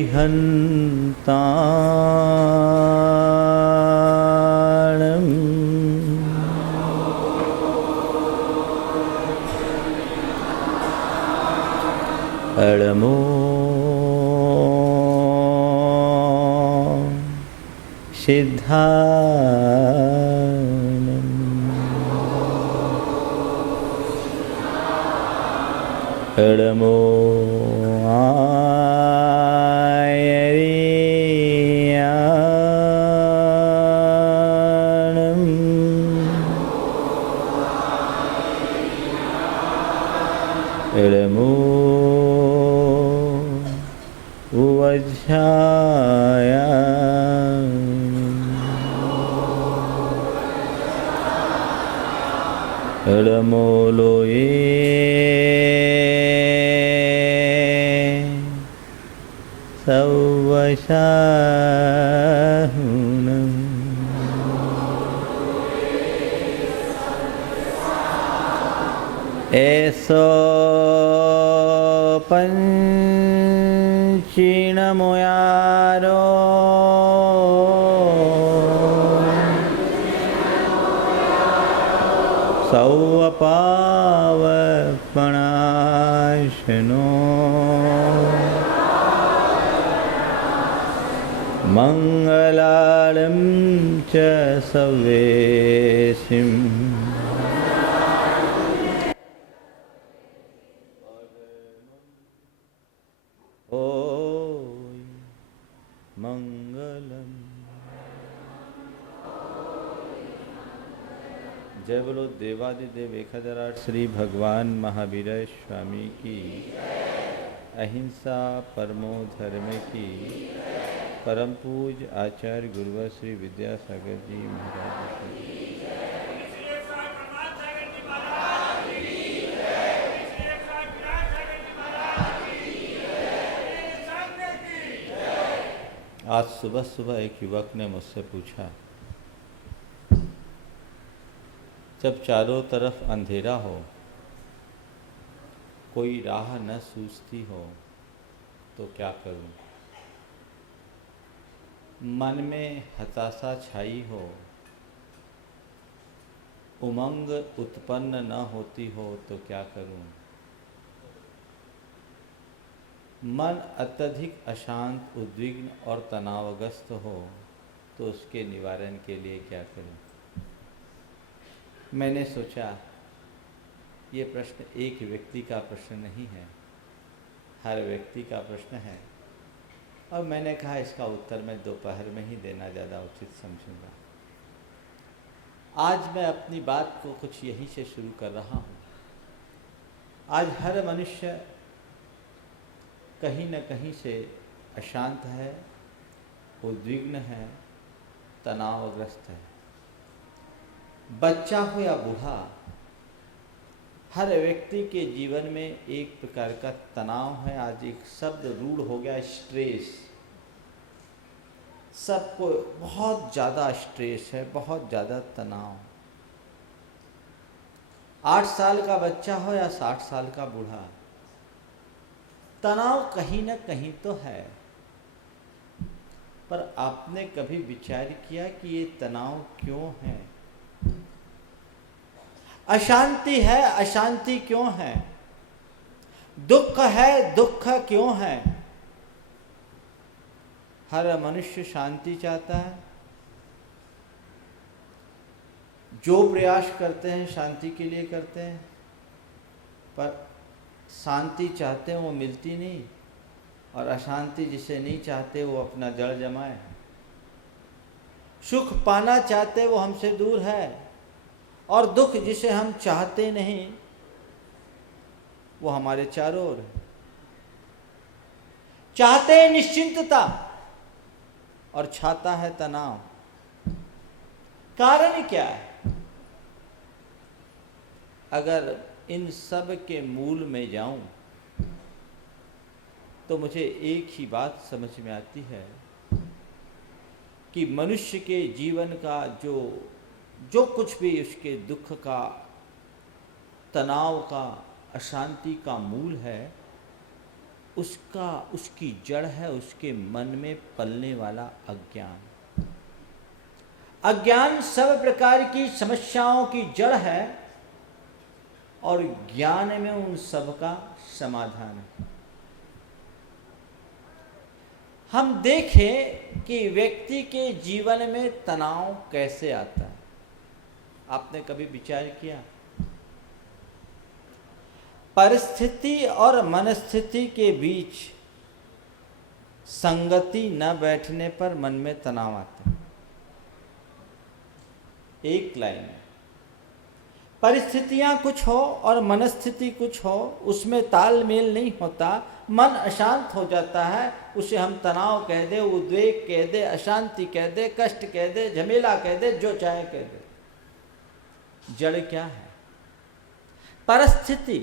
अरिहन्ताणम् अळमो सिद्धानम् अळमो आयरियाणम् अळमो उवज्झाया अळमोलोये सवशाहुनम् ऐसो पंचीणमुयारो सौवपावपणाशनो मंगलालं च सवेसिम् मंगलम। जय बोलो देवादिदेव 1008 श्री भगवान महावीर स्वामी की, अहिंसा परमो धर्म की, परम पूज आचार्य गुरुवर श्री विद्यासागर जी महाराज की। आज सुबह सुबह एक युवक ने मुझसे पूछा, जब चारों तरफ अंधेरा हो, कोई राह न सूझती हो, तो क्या करूं? मन में हताशा छाई हो, उमंग उत्पन्न न होती हो, तो क्या करूं? मन अत्यधिक अशांत, उद्विग्न और तनावग्रस्त हो, तो उसके निवारण के लिए क्या करूं? मैंने सोचा ये प्रश्न एक व्यक्ति का प्रश्न नहीं है, हर व्यक्ति का प्रश्न है, और मैंने कहा इसका उत्तर मैं दोपहर में ही देना ज़्यादा उचित समझूंगा। आज मैं अपनी बात को कुछ यहीं से शुरू कर रहा हूँ। आज हर मनुष्य कहीं न कहीं से अशांत है, उद्विग्न है, तनावग्रस्त है। बच्चा हो या बूढ़ा, हर व्यक्ति के जीवन में एक प्रकार का तनाव है। आज एक शब्द रूढ़ हो गया, स्ट्रेस। सबको बहुत ज़्यादा स्ट्रेस है, बहुत ज़्यादा तनाव। 8 साल का बच्चा हो या 60 साल का बूढ़ा, तनाव कहीं न कहीं तो है। पर आपने कभी विचार किया कि ये तनाव क्यों है? अशांति है, अशांति क्यों है? दुख है, दुख क्यों है? हर मनुष्य शांति चाहता है। जो प्रयास करते हैं शांति के लिए करते हैं, पर शांति चाहते हैं वो मिलती नहीं, और अशांति जिसे नहीं चाहते वो अपना जड़ जमाए। सुख पाना चाहते वो हमसे दूर है, और दुख जिसे हम चाहते नहीं वो हमारे चारों ओर है। चाहते हैं निश्चिंतता और छाता है तनाव। कारण क्या है? अगर इन सब के मूल में जाऊं तो मुझे एक ही बात समझ में आती है कि मनुष्य के जीवन का जो कुछ भी उसके दुख का, तनाव का, अशांति का मूल है, उसकी जड़ है उसके मन में पलने वाला अज्ञान। अज्ञान सब प्रकार की समस्याओं की जड़ है और ज्ञान में उन सब का समाधान है। हम देखें कि व्यक्ति के जीवन में तनाव कैसे आता है। आपने कभी विचार किया? परिस्थिति और मनस्थिति के बीच संगति न बैठने पर मन में तनाव आता है। एक लाइन में परिस्थितियां कुछ हो और मनस्थिति कुछ हो, उसमें तालमेल नहीं होता, मन अशांत हो जाता है। उसे हम तनाव कह दे, उद्वेग कह दे, अशांति कह दे, कष्ट कह दे, झमेला कह दे, जो चाहे कह दे। जड़ क्या है? परिस्थिति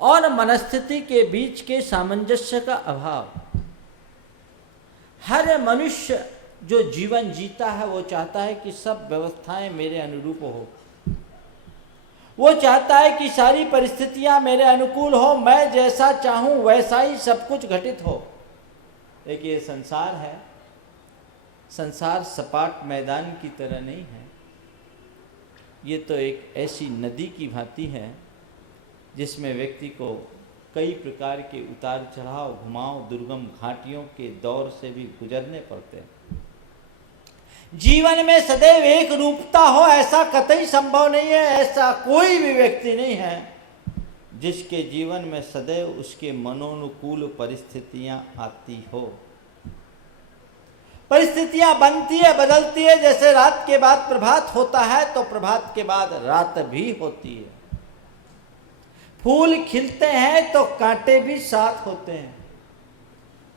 और मनस्थिति के बीच के सामंजस्य का अभाव। हर मनुष्य जो जीवन जीता है वो चाहता है कि सब व्यवस्थाएं मेरे अनुरूप हो। वो चाहता है कि सारी परिस्थितियां मेरे अनुकूल हो, मैं जैसा चाहूं वैसा ही सब कुछ घटित हो। एक ये संसार है, संसार सपाट मैदान की तरह नहीं है। ये तो एक ऐसी नदी की भांति है जिसमें व्यक्ति को कई प्रकार के उतार चढ़ाव, घुमाव, दुर्गम घाटियों के दौर से भी गुजरने पड़ते हैं। जीवन में सदैव एक रूपता हो ऐसा कतई संभव नहीं है। ऐसा कोई भी व्यक्ति नहीं है जिसके जीवन में सदैव उसके मनोनुकूल परिस्थितियां आती हो। परिस्थितियां बनती है, बदलती है। जैसे रात के बाद प्रभात होता है तो प्रभात के बाद रात भी होती है। फूल खिलते हैं तो कांटे भी साथ होते हैं।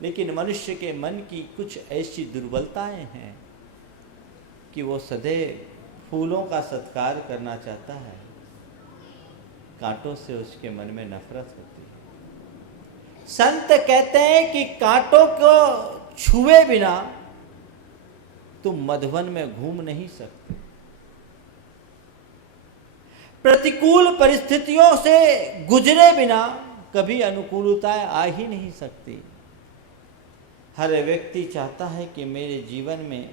लेकिन मनुष्य के मन की कुछ ऐसी दुर्बलताएं हैं कि वो सदैव फूलों का सत्कार करना चाहता है, कांटों से उसके मन में नफरत होती है। संत कहते हैं कि कांटों को छुए बिना तुम मधुवन में घूम नहीं सकते। प्रतिकूल परिस्थितियों से गुजरे बिना कभी अनुकूलताएं आ ही नहीं सकती। हर व्यक्ति चाहता है कि मेरे जीवन में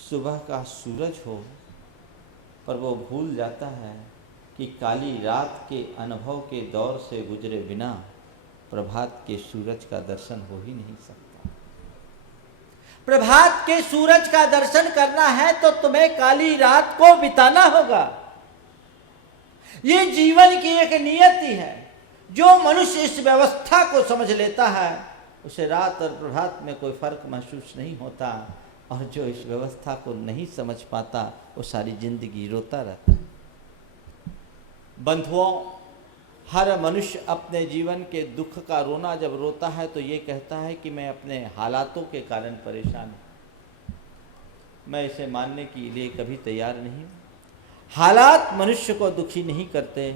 सुबह का सूरज हो, पर वो भूल जाता है कि काली रात के अनुभव के दौर से गुजरे बिना प्रभात के सूरज का दर्शन हो ही नहीं सकता। प्रभात के सूरज का दर्शन करना है तो तुम्हें काली रात को बिताना होगा। ये जीवन की एक नियति है। जो मनुष्य इस व्यवस्था को समझ लेता है उसे रात और प्रभात में कोई फर्क महसूस नहीं होता, और जो इस व्यवस्था को नहीं समझ पाता वो सारी जिंदगी रोता रहता है। बंधुओं, हर मनुष्य अपने जीवन के दुख का रोना जब रोता है तो ये कहता है कि मैं अपने हालातों के कारण परेशान हूँ। मैं इसे मानने के लिए कभी तैयार नहीं हूँ। हालात मनुष्य को दुखी नहीं करते,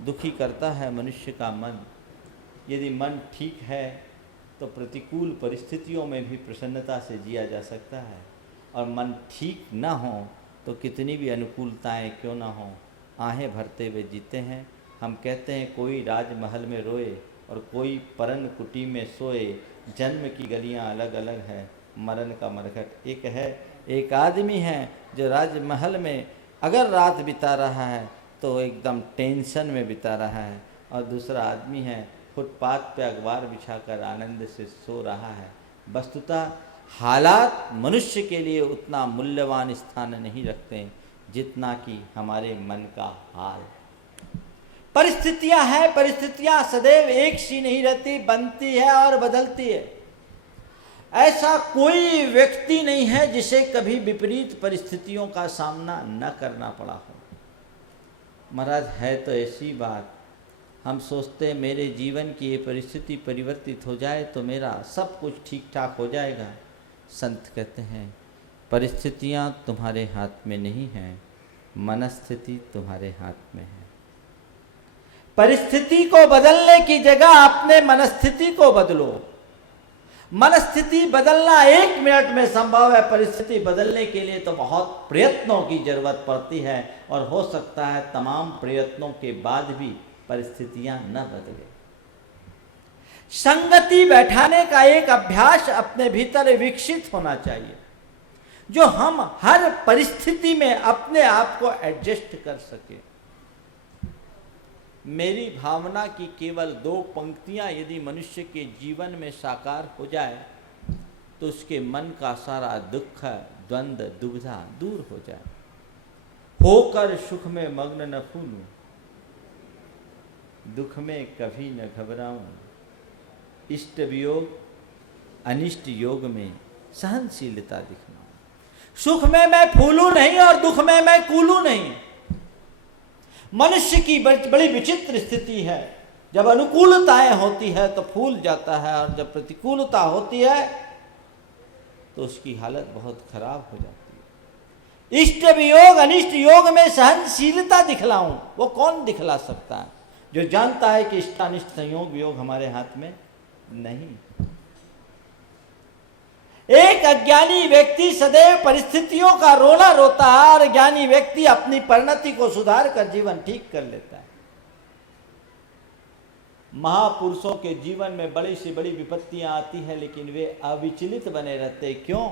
दुखी करता है मनुष्य का मन। यदि मन ठीक है तो प्रतिकूल परिस्थितियों में भी प्रसन्नता से जिया जा सकता है, और मन ठीक ना हो तो कितनी भी अनुकूलताएं क्यों ना हो, आहें भरते हुए जीते हैं। हम कहते हैं कोई राजमहल में रोए और कोई परन कुटी में सोए, जन्म की गलियां अलग अलग हैं, मरण का मरघट एक है। एक आदमी है जो राजमहल में अगर रात बिता रहा है तो एकदम टेंशन में बिता रहा है, और दूसरा आदमी है फुटपाथ पे अखबार बिछाकर आनंद से सो रहा है। वस्तुतः हालात मनुष्य के लिए उतना मूल्यवान स्थान नहीं रखते जितना कि हमारे मन का हाल। परिस्थितियां हैं, परिस्थितियां सदैव एक सी नहीं रहती, बनती है और बदलती है। ऐसा कोई व्यक्ति नहीं है जिसे कभी विपरीत परिस्थितियों का सामना न करना पड़ा हो। महाराज, है तो ऐसी बात, हम सोचते हैं मेरे जीवन की ये परिस्थिति परिवर्तित हो जाए तो मेरा सब कुछ ठीक ठाक हो जाएगा। संत कहते हैं परिस्थितियां तुम्हारे हाथ में नहीं हैं, मनस्थिति तुम्हारे हाथ में है। परिस्थिति को बदलने की जगह अपने मनस्थिति को बदलो। मनस्थिति बदलना 1 मिनट में संभव है, परिस्थिति बदलने के लिए तो बहुत प्रयत्नों की जरूरत पड़ती है, और हो सकता है तमाम प्रयत्नों के बाद भी परिस्थितियां न बदले। संगति बैठाने का एक अभ्यास अपने भीतर विकसित होना चाहिए, जो हम हर परिस्थिति में अपने आप को एडजस्ट कर सके। मेरी भावना की केवल 2 पंक्तियां यदि मनुष्य के जीवन में साकार हो जाए तो उसके मन का सारा दुख, द्वंद्व, दुविधा दूर हो जाए। होकर सुख में मग्न न फूलूं, दुख में कभी न घबराऊं, इष्ट वियोग अनिष्ट योग में सहनशीलता दिखलाऊं। सुख में मैं फूलूं नहीं और दुख में मैं कूलूं नहीं। मनुष्य की बड़ी विचित्र स्थिति है, जब अनुकूलताएं होती है तो फूल जाता है और जब प्रतिकूलता होती है तो उसकी हालत बहुत खराब हो जाती है। इष्ट वियोग अनिष्ट योग में सहनशीलता दिखलाऊं, वो कौन दिखला सकता है? जो जानता है कि इष्टानिष्ट संयोग वियोग हमारे हाथ में नहीं। एक अज्ञानी व्यक्ति सदैव परिस्थितियों का रोना रोता है और ज्ञानी व्यक्ति अपनी परिणति को सुधार कर जीवन ठीक कर लेता है। महापुरुषों के जीवन में बड़ी से बड़ी विपत्तियां आती है लेकिन वे अविचलित बने रहते। क्यों?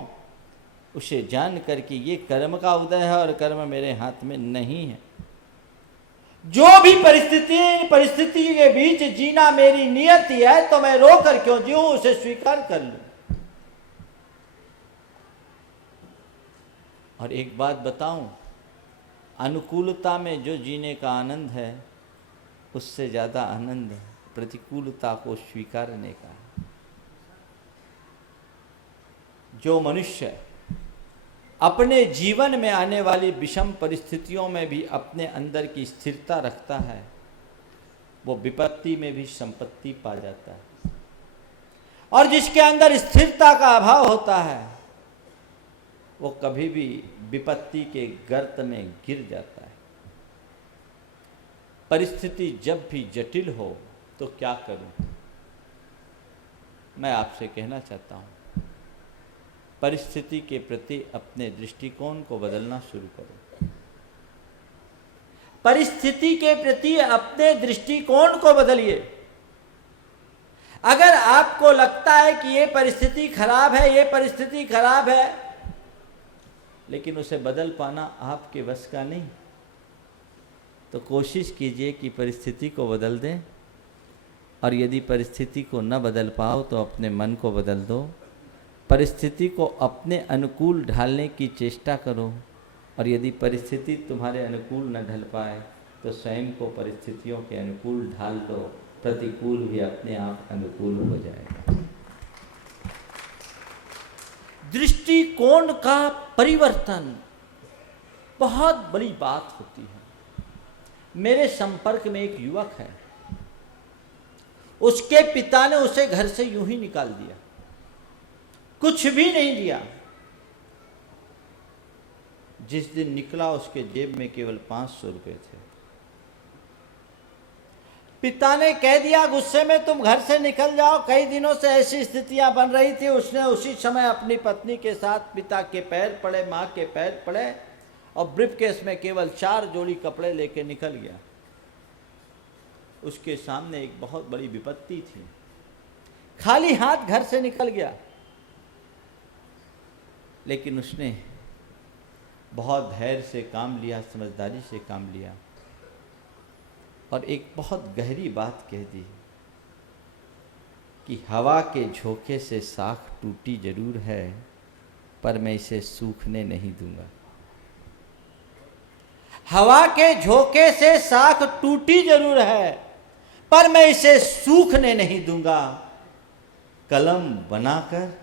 उसे जान कर कि ये कर्म का उदय है और कर्म मेरे हाथ में नहीं है। जो भी परिस्थिति के बीच जीना मेरी नियति है तो मैं रोकर क्यों जीऊं, उसे स्वीकार कर लूं। और एक बात बताऊं, अनुकूलता में जो जीने का आनंद है उससे ज्यादा आनंद प्रतिकूलता को स्वीकारने का। जो मनुष्य अपने जीवन में आने वाली विषम परिस्थितियों में भी अपने अंदर की स्थिरता रखता है, वो विपत्ति में भी संपत्ति पा जाता है। और जिसके अंदर स्थिरता का अभाव होता है वो कभी भी विपत्ति के गर्त में गिर जाता है। परिस्थिति जब भी जटिल हो तो क्या करूं? मैं आपसे कहना चाहता हूं, परिस्थिति के प्रति अपने दृष्टिकोण को बदलना शुरू करो। परिस्थिति के प्रति अपने दृष्टिकोण को बदलिए। अगर आपको लगता है कि ये परिस्थिति खराब है, ये परिस्थिति खराब है, लेकिन उसे बदल पाना आपके वश का नहीं, तो कोशिश कीजिए कि परिस्थिति को बदल दें। और यदि परिस्थिति को न बदल पाओ तो अपने मन को बदल दो। परिस्थिति को अपने अनुकूल ढालने की चेष्टा करो। और यदि परिस्थिति तुम्हारे अनुकूल न ढल पाए तो स्वयं को परिस्थितियों के अनुकूल ढाल दो, प्रतिकूल भी अपने आप अनुकूल हो जाएगा। दृष्टिकोण का परिवर्तन बहुत बड़ी बात होती है। मेरे संपर्क में एक युवक है, उसके पिता ने उसे घर से यूं ही निकाल दिया, कुछ भी नहीं दिया। जिस दिन निकला उसके जेब में केवल 500 रुपए थे। पिता ने कह दिया गुस्से में, तुम घर से निकल जाओ। कई दिनों से ऐसी स्थितियां बन रही थी। उसने उसी समय अपनी पत्नी के साथ पिता के पैर पड़े, मां के पैर पड़े और ब्रीफकेस में केवल 4 जोड़ी कपड़े लेके निकल गया। उसके सामने एक बहुत बड़ी विपत्ति थी, खाली हाथ घर से निकल गया। लेकिन उसने बहुत धैर्य से काम लिया, समझदारी से काम लिया और एक बहुत गहरी बात कह दी कि हवा के झोंके से साख टूटी जरूर है, पर मैं इसे सूखने नहीं दूंगा। हवा के झोंके से साख टूटी जरूर है, पर मैं इसे सूखने नहीं दूंगा। कलम बनाकर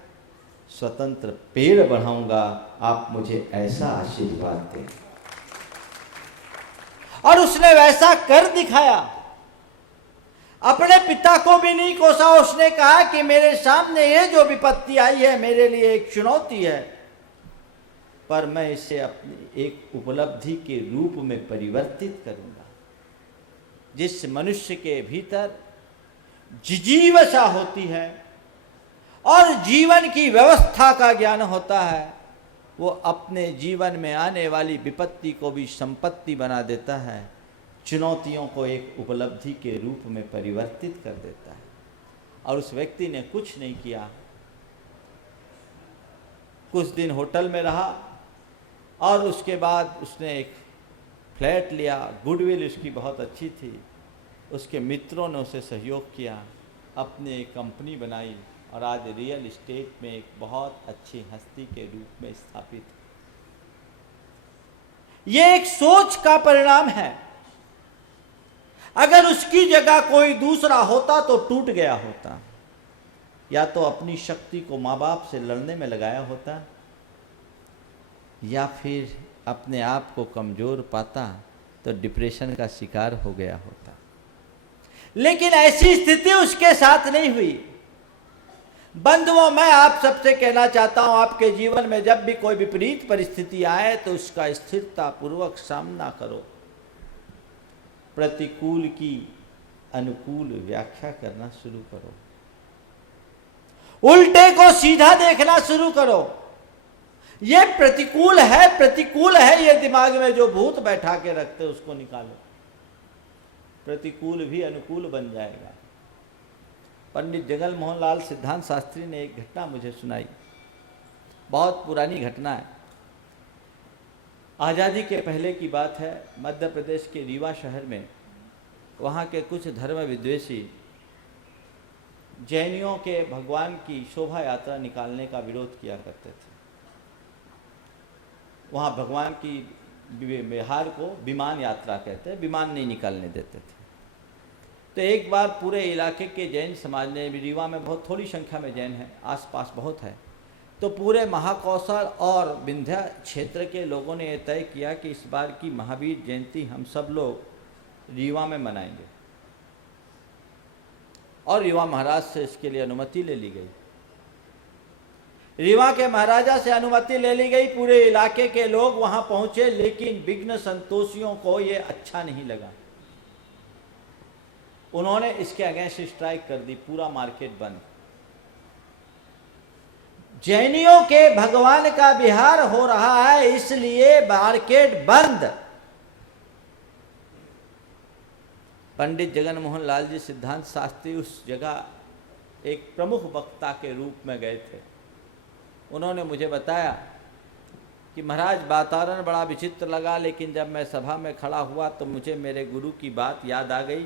स्वतंत्र पेड़ बढ़ाऊंगा, आप मुझे ऐसा आशीर्वाद दें। और उसने वैसा कर दिखाया। अपने पिता को भी नहीं कोसा। उसने कहा कि मेरे सामने ये जो विपत्ति आई है मेरे लिए एक चुनौती है, पर मैं इसे अपनी एक उपलब्धि के रूप में परिवर्तित करूंगा। जिस मनुष्य के भीतर जिजीवसा होती है और जीवन की व्यवस्था का ज्ञान होता है, वो अपने जीवन में आने वाली विपत्ति को भी संपत्ति बना देता है, चुनौतियों को एक उपलब्धि के रूप में परिवर्तित कर देता है। और उस व्यक्ति ने कुछ नहीं किया। कुछ दिन होटल में रहा और उसके बाद उसने एक फ्लैट लिया। गुडविल उसकी बहुत अच्छी थी। उसके मित्रों ने उसे सहयोग किया, अपने एक कंपनी बनाई और आज रियल एस्टेट में एक बहुत अच्छी हस्ती के रूप में स्थापित है। ये एक सोच का परिणाम है। अगर उसकी जगह कोई दूसरा होता तो टूट गया होता, या तो अपनी शक्ति को माँ बाप से लड़ने में लगाया होता, या फिर अपने आप को कमजोर पाता तो डिप्रेशन का शिकार हो गया होता। लेकिन ऐसी स्थिति उसके साथ नहीं हुई। बंधुओं, मैं आप सबसे कहना चाहता हूं, आपके जीवन में जब भी कोई विपरीत परिस्थिति आए तो उसका स्थिरता पूर्वक सामना करो। प्रतिकूल की अनुकूल व्याख्या करना शुरू करो। उल्टे को सीधा देखना शुरू करो। ये प्रतिकूल है, ये दिमाग में जो भूत बैठा के रखते उसको निकालो। प्रतिकूल भी अनुकूल बन जाएगा। पंडित जगन मोहन लाल सिद्धांत शास्त्री ने एक घटना मुझे सुनाई, बहुत पुरानी घटना है। आज़ादी के पहले की बात है। मध्य प्रदेश के रीवा शहर में वहाँ के कुछ धर्म विद्वेषी जैनियों के भगवान की शोभा यात्रा निकालने का विरोध किया करते थे। वहाँ भगवान की बिहार को विमान यात्रा कहते हैं, विमान नहीं निकालने देते थे। तो एक बार पूरे इलाके के जैन समाज ने, रीवा में बहुत थोड़ी संख्या में जैन हैं, आसपास बहुत है, तो पूरे महाकौशल और विंध्या क्षेत्र के लोगों ने यह तय किया कि इस बार की महावीर जयंती हम सब लोग रीवा में मनाएंगे। और रीवा महाराज से इसके लिए अनुमति ले ली गई। रीवा के महाराजा से अनुमति ले ली गई। पूरे इलाके के लोग वहां पहुंचे, लेकिन विघ्न संतोषियों को ये अच्छा नहीं लगा। उन्होंने इसके अगेंस्ट स्ट्राइक कर दी, पूरा मार्केट बंद। जैनियों के भगवान का विहार हो रहा है, इसलिए मार्केट बंद। पंडित जगन मोहन लाल जी सिद्धांत शास्त्री उस जगह एक प्रमुख वक्ता के रूप में गए थे। उन्होंने मुझे बताया कि महाराज, वातावरण बड़ा विचित्र लगा, लेकिन जब मैं सभा में खड़ा हुआ तो मुझे मेरे गुरु की बात याद आ गई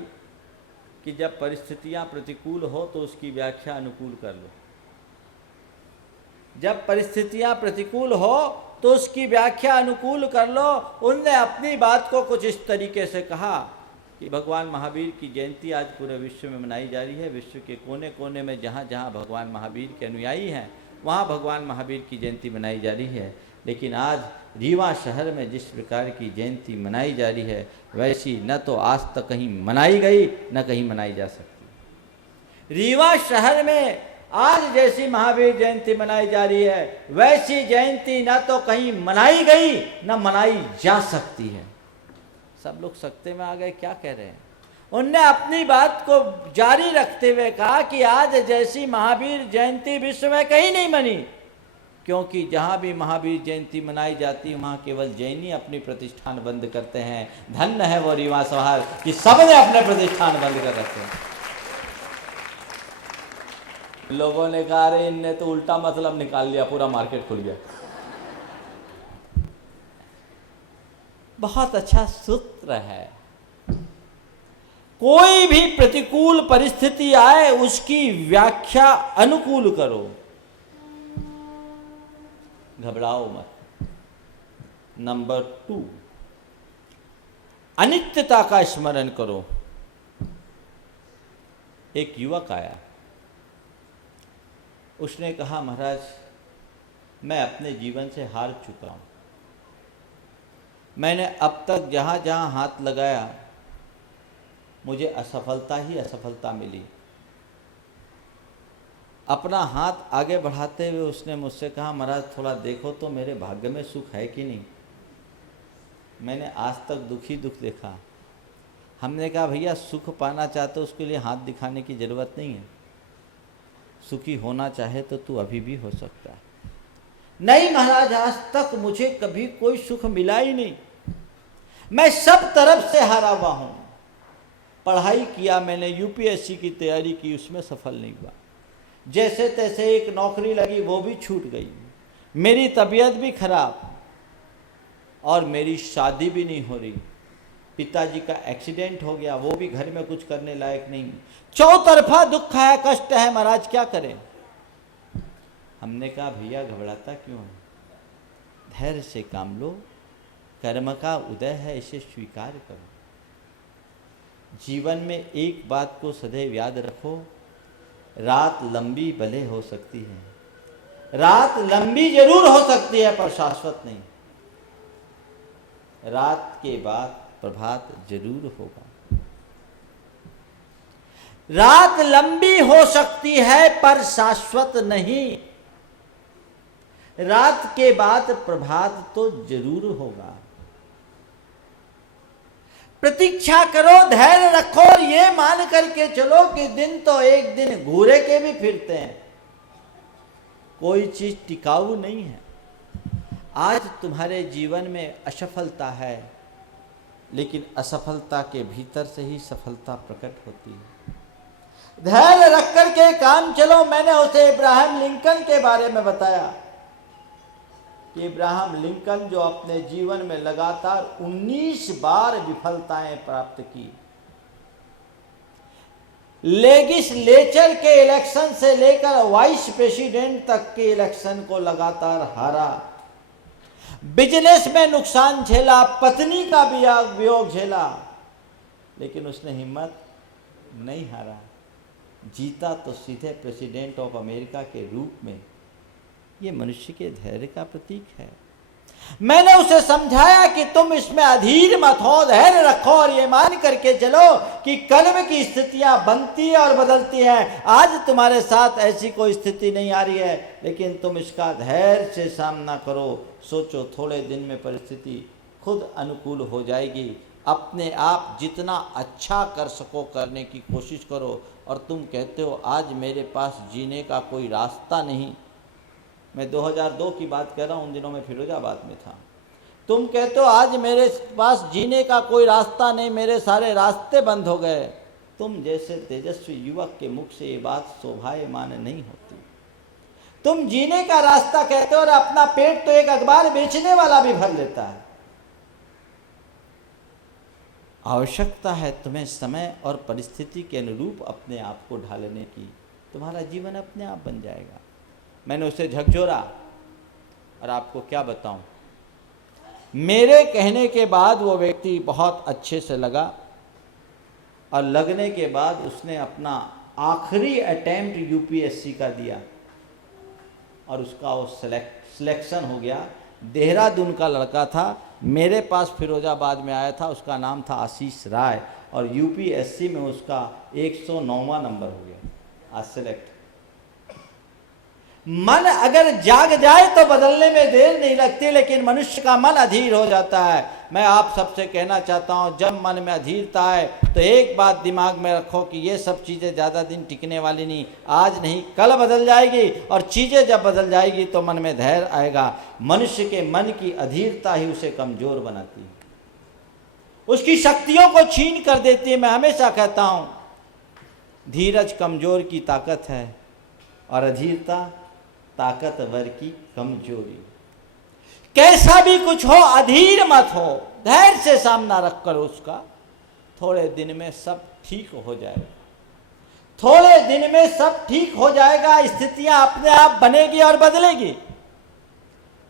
कि जब परिस्थितियां प्रतिकूल हो तो उसकी व्याख्या अनुकूल कर लो। जब परिस्थितियां प्रतिकूल हो तो उसकी व्याख्या अनुकूल कर लो। उनने अपनी बात को कुछ इस तरीके से कहा कि भगवान महावीर की जयंती आज पूरे विश्व में मनाई जा रही है। विश्व के कोने कोने में जहाँ जहाँ भगवान महावीर के अनुयायी हैं, वहाँ भगवान महावीर की जयंती मनाई जा रही है। लेकिन आज रीवा शहर में जिस प्रकार की जयंती मनाई जा रही है, वैसी न तो आज तक कहीं मनाई गई न कहीं मनाई जा सकती। रीवा शहर में आज जैसी महावीर जयंती मनाई जा रही है, वैसी जयंती न तो कहीं मनाई गई न मनाई जा सकती है। सब लोग सकते में आ गए, क्या कह रहे हैं। उनने अपनी बात को जारी रखते हुए कहा कि आज जैसी महावीर जयंती विश्व में कहीं नहीं मनी, क्योंकि जहाँ भी महावीर जयंती मनाई जाती है वहाँ केवल जैनी अपनी प्रतिष्ठान बंद करते हैं। धन्य है वो रीवा शहर कि सबने अपने प्रतिष्ठान बंद कर रखे हैं। लोगों ने कहा, अरे इनने तो उल्टा मतलब निकाल लिया, पूरा मार्केट खुल गया। बहुत अच्छा सूत्र है। कोई भी प्रतिकूल परिस्थिति आए उसकी व्याख्या अनुकूल करो, घबराओ मत। नंबर 2, अनित्यता का स्मरण करो। एक युवक आया, उसने कहा, महाराज मैं अपने जीवन से हार चुका हूं। मैंने अब तक जहाँ जहाँ हाथ लगाया मुझे असफलता ही असफलता मिली। अपना हाथ आगे बढ़ाते हुए उसने मुझसे कहा, महाराज थोड़ा देखो तो मेरे भाग्य में सुख है कि नहीं। मैंने आज तक दुखी दुख देखा। हमने कहा, भैया सुख पाना चाहते उसके लिए हाथ दिखाने की ज़रूरत नहीं है। सुखी होना चाहे तो तू अभी भी हो सकता है। नहीं महाराज, आज तक मुझे कभी कोई सुख मिला ही नहीं, मैं सब तरफ से हारा हुआ हूं। पढ़ाई किया मैंने, यूपीएससी की तैयारी की, उसमें सफल नहीं हुआ। जैसे तैसे एक नौकरी लगी, वो भी छूट गई। मेरी तबीयत भी खराब और मेरी शादी भी नहीं हो रही। पिताजी का एक्सीडेंट हो गया, वो भी घर में कुछ करने लायक नहीं। चौतरफा दुख है, कष्ट है, महाराज क्या करें। हमने कहा भैया घबराता क्यों है, धैर्य से काम लो, कर्म का उदय है, इसे स्वीकार करो। जीवन में एक बात को सदैव याद रखो, रात लंबी भले हो सकती है, रात लंबी जरूर हो सकती है पर शाश्वत नहीं। रात के बाद प्रभात जरूर होगा। रात लंबी हो सकती है पर शाश्वत नहीं। रात के बाद प्रभात तो जरूर होगा। प्रतीक्षा करो, धैर्य रखो और ये मान करके चलो कि दिन तो एक दिन घूरे के भी फिरते हैं। कोई चीज टिकाऊ नहीं है। आज तुम्हारे जीवन में असफलता है, लेकिन असफलता के भीतर से ही सफलता प्रकट होती है। धैर्य रख करके काम चलो। मैंने उसे इब्राहिम लिंकन के बारे में बताया कि इब्राहिम लिंकन जो अपने जीवन में लगातार 19 बार विफलताएं प्राप्त की, लेजिस्लेचर के इलेक्शन से लेकर वाइस प्रेसिडेंट तक के इलेक्शन को लगातार हारा, बिजनेस में नुकसान झेला, पत्नी का वियोग झेला, लेकिन उसने हिम्मत नहीं हारा। जीता तो सीधे प्रेसिडेंट ऑफ अमेरिका के रूप में। ये मनुष्य के धैर्य का प्रतीक है। मैंने उसे समझाया कि तुम इसमें अधीर मत हो, धैर्य रखो और ये मान करके चलो कि कर्म की स्थितियां बनती और बदलती हैं। आज तुम्हारे साथ ऐसी कोई स्थिति नहीं आ रही है, लेकिन तुम इसका धैर्य से सामना करो। सोचो थोड़े दिन में परिस्थिति खुद अनुकूल हो जाएगी। अपने आप जितना अच्छा कर सको करने की कोशिश करो। और तुम कहते हो आज मेरे पास जीने का कोई रास्ता नहीं। मैं 2002 की बात कर रहा हूँ, उन दिनों में फिरोजाबाद में था। तुम कहते हो आज मेरे पास जीने का कोई रास्ता नहीं, मेरे सारे रास्ते बंद हो गए। तुम जैसे तेजस्वी युवक के मुख से ये बात शोभायमान नहीं होती। तुम जीने का रास्ता कहते हो और अपना पेट तो एक अखबार बेचने वाला भी भर लेता है। आवश्यकता है तुम्हें समय और परिस्थिति के अनुरूप अपने आप को ढालने की। तुम्हारा जीवन अपने आप बन जाएगा। मैंने उसे झकझोरा और आपको क्या बताऊं, मेरे कहने के बाद वो व्यक्ति बहुत अच्छे से लगा और लगने के बाद उसने अपना आखिरी अटेम्प्ट यूपीएससी का दिया और उसका वो सिलेक्शन हो गया। देहरादून का लड़का था, मेरे पास फिरोजाबाद में आया था। उसका नाम था आशीष राय और यूपीएससी में उसका 109वां नंबर हो गया आज सिलेक्ट। मन अगर जाग जाए तो बदलने में देर नहीं लगती, लेकिन मनुष्य का मन अधीर हो जाता है। मैं आप सबसे कहना चाहता हूं, जब मन में अधीरता है तो एक बात दिमाग में रखो कि ये सब चीज़ें ज़्यादा दिन टिकने वाली नहीं, आज नहीं कल बदल जाएगी। और चीज़ें जब बदल जाएगी तो मन में धैर्य आएगा। मनुष्य के मन की अधीरता ही उसे कमज़ोर बनाती है, उसकी शक्तियों को छीन कर देती है। मैं हमेशा कहता हूँ धीरज कमज़ोर की ताकत है और अधीरता ताकतवर की कमजोरी। कैसा भी कुछ हो अधीर मत हो, धैर्य से सामना रख कर उसका। थोड़े दिन में सब ठीक हो जाएगा, थोड़े दिन में सब ठीक हो जाएगा। स्थितियां अपने आप बनेगी और बदलेगी।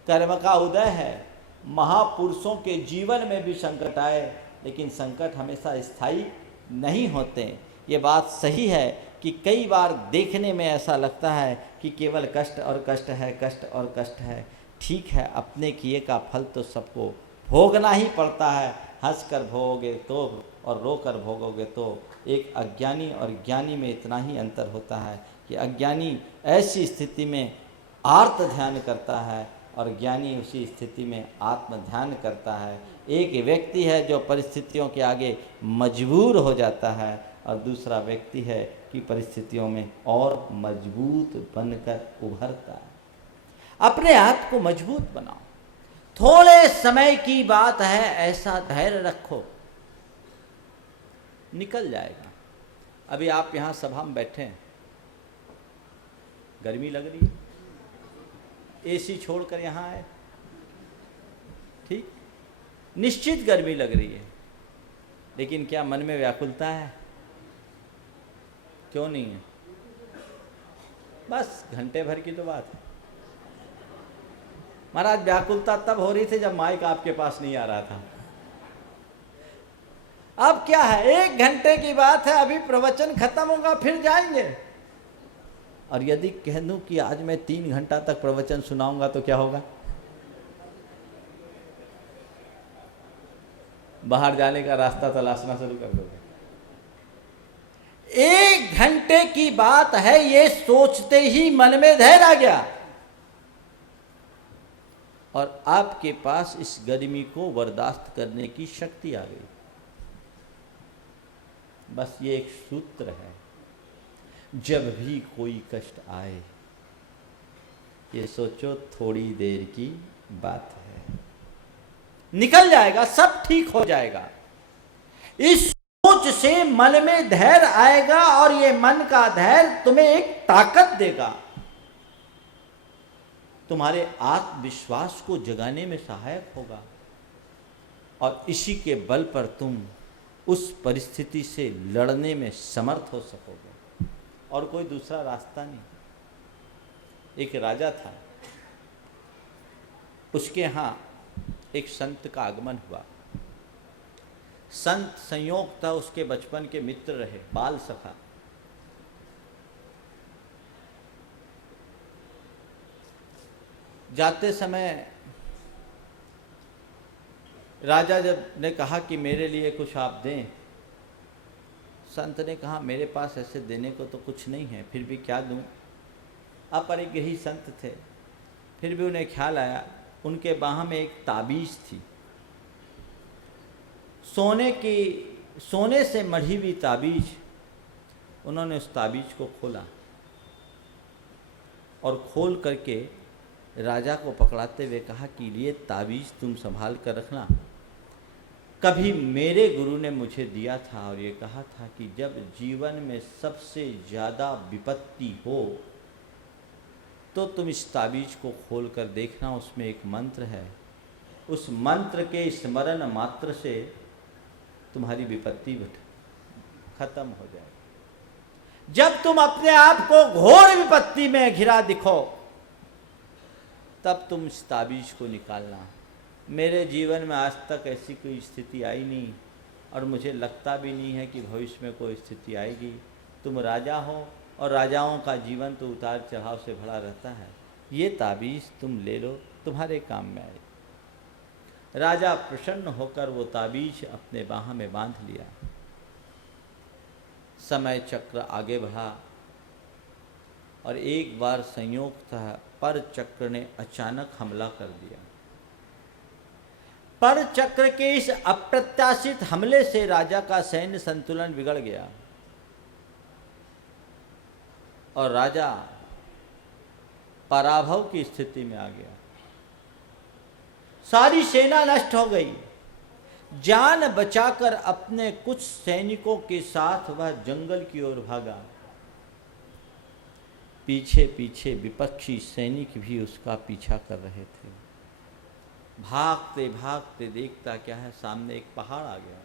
कर्म का उदय है। महापुरुषों के जीवन में भी संकट आए, लेकिन संकट हमेशा स्थायी नहीं होते। ये बात सही है कि कई बार देखने में ऐसा लगता है कि केवल कष्ट और कष्ट है, कष्ट और कष्ट है। ठीक है, अपने किए का फल तो सबको भोगना ही पड़ता है। हंस कर भोगोगे तो और रो कर भोगोगे तो। एक अज्ञानी और ज्ञानी में इतना ही अंतर होता है कि अज्ञानी ऐसी स्थिति में आर्त ध्यान करता है और ज्ञानी उसी स्थिति में आत्म ध्यान करता है। एक व्यक्ति है जो परिस्थितियों के आगे मजबूर हो जाता है और दूसरा व्यक्ति है कि परिस्थितियों में और मजबूत बनकर उभरता है। अपने आप को मजबूत बनाओ। थोड़े समय की बात है, ऐसा धैर्य रखो निकल जाएगा। अभी आप यहाँ सभा में बैठे हैं, गर्मी लग रही है, एसी छोड़कर यहाँ आए, ठीक, निश्चित गर्मी लग रही है, लेकिन क्या मन में व्याकुलता है? क्यों नहीं है? बस घंटे भर की तो बात है। महाराज व्याकुलता तब हो रही थी जब माइक आपके पास नहीं आ रहा था। अब क्या है, 1 घंटे की बात है, अभी प्रवचन खत्म होगा फिर जाएंगे। और यदि कह दूं कि आज मैं 3 घंटा तक प्रवचन सुनाऊंगा तो क्या होगा? बाहर जाने का रास्ता तलाशना शुरू कर दोगे। 1 घंटे की बात है, ये सोचते ही मन में धैर्य आ गया और आपके पास इस गर्मी को बर्दाश्त करने की शक्ति आ गई। बस ये एक सूत्र है, जब भी कोई कष्ट आए ये सोचो थोड़ी देर की बात है, निकल जाएगा, सब ठीक हो जाएगा। इस सोच से मन में धैर्य आएगा और ये मन का धैर्य तुम्हें एक ताकत देगा, तुम्हारे आत्मविश्वास को जगाने में सहायक होगा और इसी के बल पर तुम उस परिस्थिति से लड़ने में समर्थ हो सकोगे और कोई दूसरा रास्ता नहीं। एक राजा था, उसके यहाँ एक संत का आगमन हुआ। संत संयोग था, उसके बचपन के मित्र रहे, बाल सखा। जाते समय राजा जब ने कहा कि मेरे लिए कुछ आप दें, संत ने कहा मेरे पास ऐसे देने को तो कुछ नहीं है, फिर भी क्या दूं। अपरिग्रही संत थे, फिर भी उन्हें ख्याल आया, उनके बाह में एक ताबीज़ थी, सोने से मढ़ी हुई ताबीज़। उन्होंने उस ताबीज़ को खोला और खोल करके राजा को पकड़ाते हुए कहा कि ये ताबीज़ तुम संभाल कर रखना, कभी मेरे गुरु ने मुझे दिया था और ये कहा था कि जब जीवन में सबसे ज़्यादा विपत्ति हो तो तुम इस ताबीज़ को खोल कर देखना, उसमें एक मंत्र है, उस मंत्र के स्मरण मात्र से तुम्हारी विपत्ति खत्म हो जाएगी। जब तुम अपने आप को घोर विपत्ति में घिरा दिखो तब तुम इस ताबीज़ को निकालना। मेरे जीवन में आज तक ऐसी कोई स्थिति आई नहीं और मुझे लगता भी नहीं है कि भविष्य में कोई स्थिति आएगी। तुम राजा हो और राजाओं का जीवन तो उतार चढ़ाव से भरा रहता है, ये ताबीज़ तुम ले लो, तुम्हारे काम में आए। राजा प्रसन्न होकर वो ताबीज़ अपने बाह में बांध लिया। समय चक्र आगे बढ़ा और एक बार संयोग था, पर चक्र ने अचानक हमला कर दिया। पर चक्र के इस अप्रत्याशित हमले से राजा का सैन्य संतुलन बिगड़ गया और राजा पराभव की स्थिति में आ गया। सारी सेना नष्ट हो गई। जान बचाकर अपने कुछ सैनिकों के साथ वह जंगल की ओर भागा। पीछे पीछे विपक्षी सैनिक भी उसका पीछा कर रहे थे। भागते भागते देखता क्या है, सामने एक पहाड़ आ गया।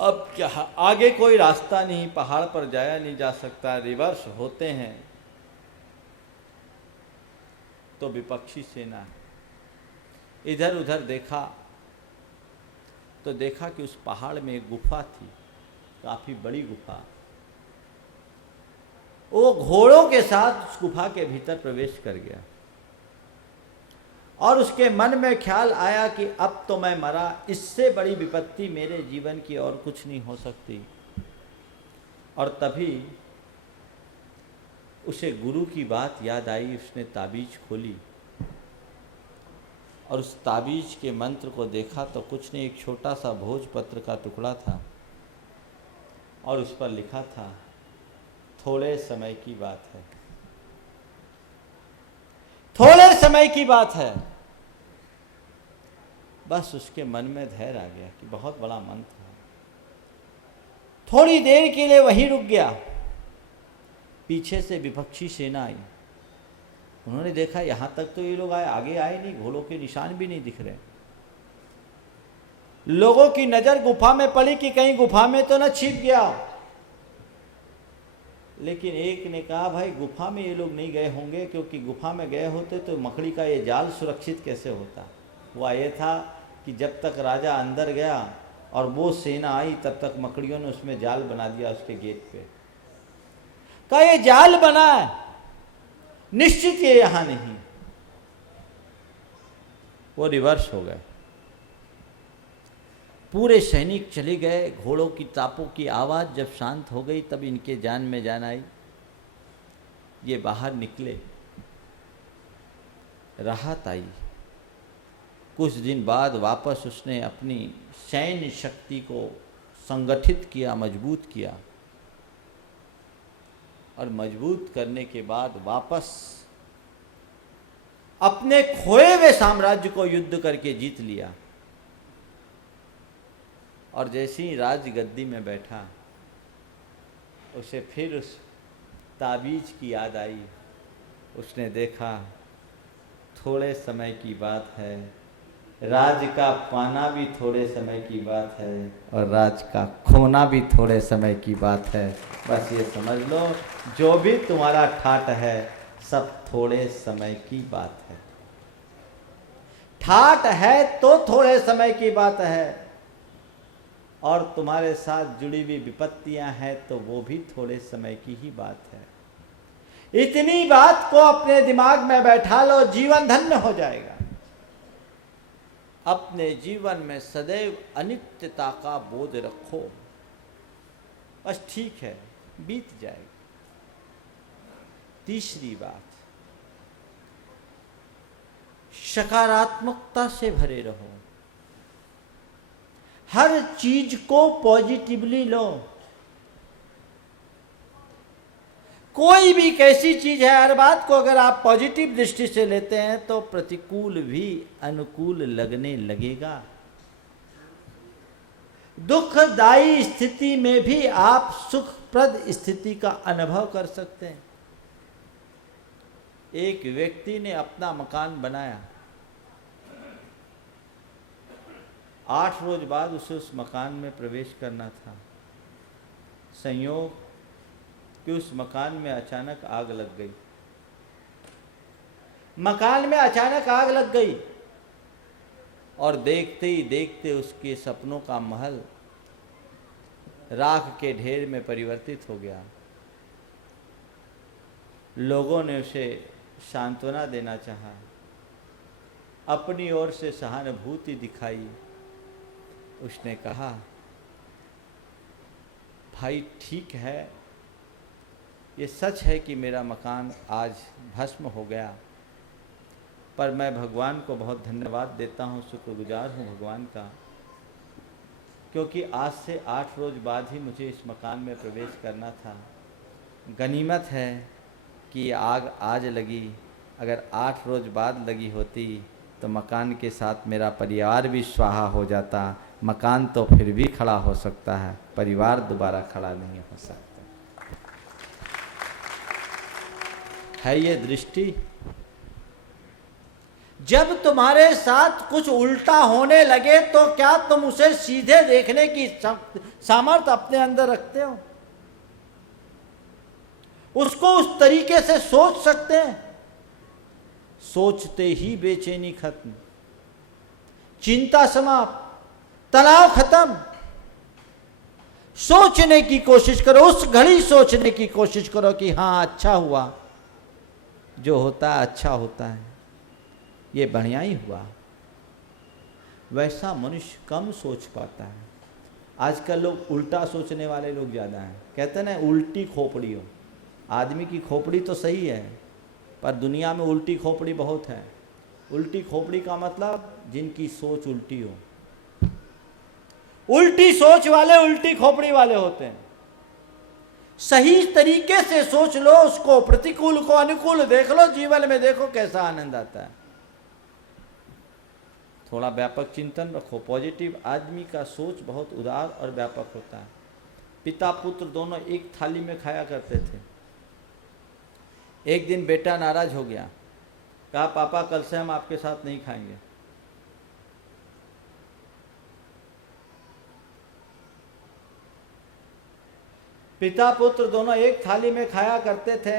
अब क्या, आगे कोई रास्ता नहीं, पहाड़ पर जाया नहीं जा सकता, रिवर्स होते हैं तो विपक्षी सेना है। इधर उधर देखा तो देखा कि उस पहाड़ में एक गुफा थी, काफी बड़ी गुफा। वो घोड़ों के साथ उस गुफा के भीतर प्रवेश कर गया और उसके मन में ख्याल आया कि अब तो मैं मरा, इससे बड़ी विपत्ति मेरे जीवन की और कुछ नहीं हो सकती। और तभी उसे गुरु की बात याद आई। उसने ताबीज़ खोली और उस ताबीज़ के मंत्र को देखा तो कुछ नहीं, एक छोटा सा भोजपत्र का टुकड़ा था और उस पर लिखा था, थोड़े समय की बात है, थोड़े समय की बात है। बस उसके मन में धैर्य आ गया कि बहुत बड़ा मंत्र है, थोड़ी देर के लिए वहीं रुक गया। पीछे से विपक्षी सेना आई। उन्होंने देखा यहाँ तक तो ये लोग आए, आगे आए नहीं, घोड़ों के निशान भी नहीं दिख रहे। लोगों की नज़र गुफा में पड़ी कि कहीं गुफा में तो न छिप गया। लेकिन एक ने कहा, भाई गुफा में ये लोग नहीं गए होंगे, क्योंकि गुफा में गए होते तो मकड़ी का ये जाल सुरक्षित कैसे होता। हुआ ये था कि जब तक राजा अंदर गया और वो सेना आई, तब तक मकड़ियों ने उसमें जाल बना दिया उसके गेट पे। कहा ये जाल बना है, निश्चित ये यहां नहीं। वो रिवर्स हो गए। पूरे सैनिक चले गए। घोड़ों की टापों की आवाज़ जब शांत हो गई, तब इनके जान में जान आई। ये बाहर निकले, राहत आई। कुछ दिन बाद वापस उसने अपनी सैन्य शक्ति को संगठित किया, मजबूत किया, और मजबूत करने के बाद वापस अपने खोए हुए साम्राज्य को युद्ध करके जीत लिया। और जैसे ही राजगद्दी में बैठा, उसे फिर उस ताबीज की याद आई। उसने देखा थोड़े समय की बात है, राज का पाना भी थोड़े समय की बात है, और राज का खोना भी थोड़े समय की बात है। बस ये समझ लो, जो भी तुम्हारा ठाट है सब थोड़े समय की बात है। ठाट है तो थोड़े समय की बात है, और तुम्हारे साथ जुड़ी हुई विपत्तियां हैं तो वो भी थोड़े समय की ही बात है। इतनी बात को अपने दिमाग में बैठा लो, जीवन धन्य हो जाएगा। अपने जीवन में सदैव अनित्यता का बोध रखो, बस ठीक है, बीत जाएगा। तीसरी बात, सकारात्मकता से भरे रहो। हर चीज को पॉजिटिवली लो। कोई भी कैसी चीज है, हर बात को अगर आप पॉजिटिव दृष्टि से लेते हैं तो प्रतिकूल भी अनुकूल लगने लगेगा। दुखदायी स्थिति में भी आप सुखप्रद स्थिति का अनुभव कर सकते हैं। एक व्यक्ति ने अपना मकान बनाया, 8 रोज बाद उसे उस मकान में प्रवेश करना था। संयोग कि उस मकान में अचानक आग लग गई। मकान में अचानक आग लग गई और देखते ही देखते उसके सपनों का महल राख के ढेर में परिवर्तित हो गया। लोगों ने उसे सांत्वना देना चाहा, अपनी ओर से सहानुभूति दिखाई। उसने कहा, भाई ठीक है, ये सच है कि मेरा मकान आज भस्म हो गया, पर मैं भगवान को बहुत धन्यवाद देता हूँ, शुक्रगुजार हूँ भगवान का, क्योंकि आज से 8 रोज बाद ही मुझे इस मकान में प्रवेश करना था। गनीमत है कि आग आज लगी, अगर 8 रोज बाद लगी होती तो मकान के साथ मेरा परिवार भी स्वाहा हो जाता। मकान तो फिर भी खड़ा हो सकता है, परिवार दोबारा खड़ा नहीं हो सकता। है ये दृष्टि? जब तुम्हारे साथ कुछ उल्टा होने लगे तो क्या तुम उसे सीधे देखने की सामर्थ्य अपने अंदर रखते हो? उसको उस तरीके से सोच सकते हैं? सोचते ही बेचैनी खत्म, चिंता समाप्त, तनाव खत्म। सोचने की कोशिश करो, उस घड़ी सोचने की कोशिश करो कि हाँ अच्छा हुआ, जो होता है अच्छा होता है, ये बढ़िया ही हुआ। वैसा मनुष्य कम सोच पाता है। आजकल लोग उल्टा सोचने वाले लोग ज़्यादा हैं। कहते हैं ना, उल्टी खोपड़ी हो। आदमी की खोपड़ी तो सही है, पर दुनिया में उल्टी खोपड़ी बहुत है। उल्टी खोपड़ी का मतलब जिनकी सोच उल्टी हो। उल्टी सोच वाले उल्टी खोपड़ी वाले होते हैं। सही तरीके से सोच लो, उसको प्रतिकूल को अनुकूल देख लो, जीवन में देखो कैसा आनंद आता है। थोड़ा व्यापक चिंतन रखो। पॉजिटिव आदमी का सोच बहुत उदार और व्यापक होता है। पिता पुत्र दोनों एक थाली में खाया करते थे। एक दिन बेटा नाराज हो गया, कहा पापा कल से हम आपके साथ नहीं खाएंगे। पिता पुत्र दोनों एक थाली में खाया करते थे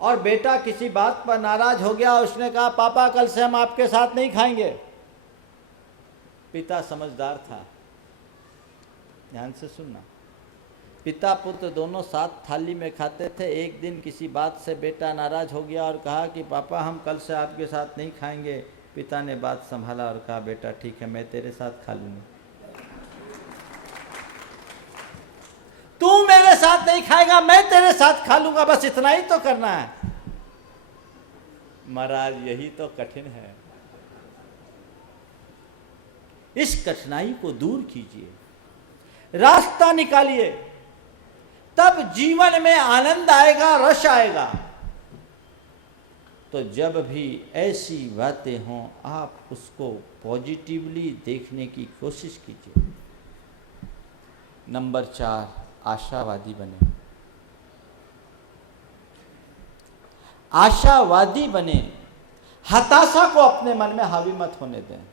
और बेटा किसी बात पर नाराज हो गया, उसने कहा पापा कल से हम आपके साथ नहीं खाएंगे। पिता समझदार था, ध्यान से सुनना। पिता पुत्र दोनों साथ थाली में खाते थे। एक दिन किसी बात से बेटा नाराज हो गया और कहा कि पापा हम कल से आपके साथ नहीं खाएंगे। पिता ने बात संभाला और कहा बेटा ठीक है, मैं तेरे साथ खा लूंगा। तू मेरे साथ नहीं खाएगा, मैं तेरे साथ खा लूंगा, बस इतना ही तो करना है। महाराज यही तो कठिन है। इस कठिनाई को दूर कीजिए, रास्ता निकालिए, तब जीवन में आनंद आएगा, रस आएगा। तो जब भी ऐसी बातें हों आप उसको पॉजिटिवली देखने की कोशिश कीजिए। नंबर 4, आशावादी बने। आशावादी बने, हताशा को अपने मन में हावी मत होने दें।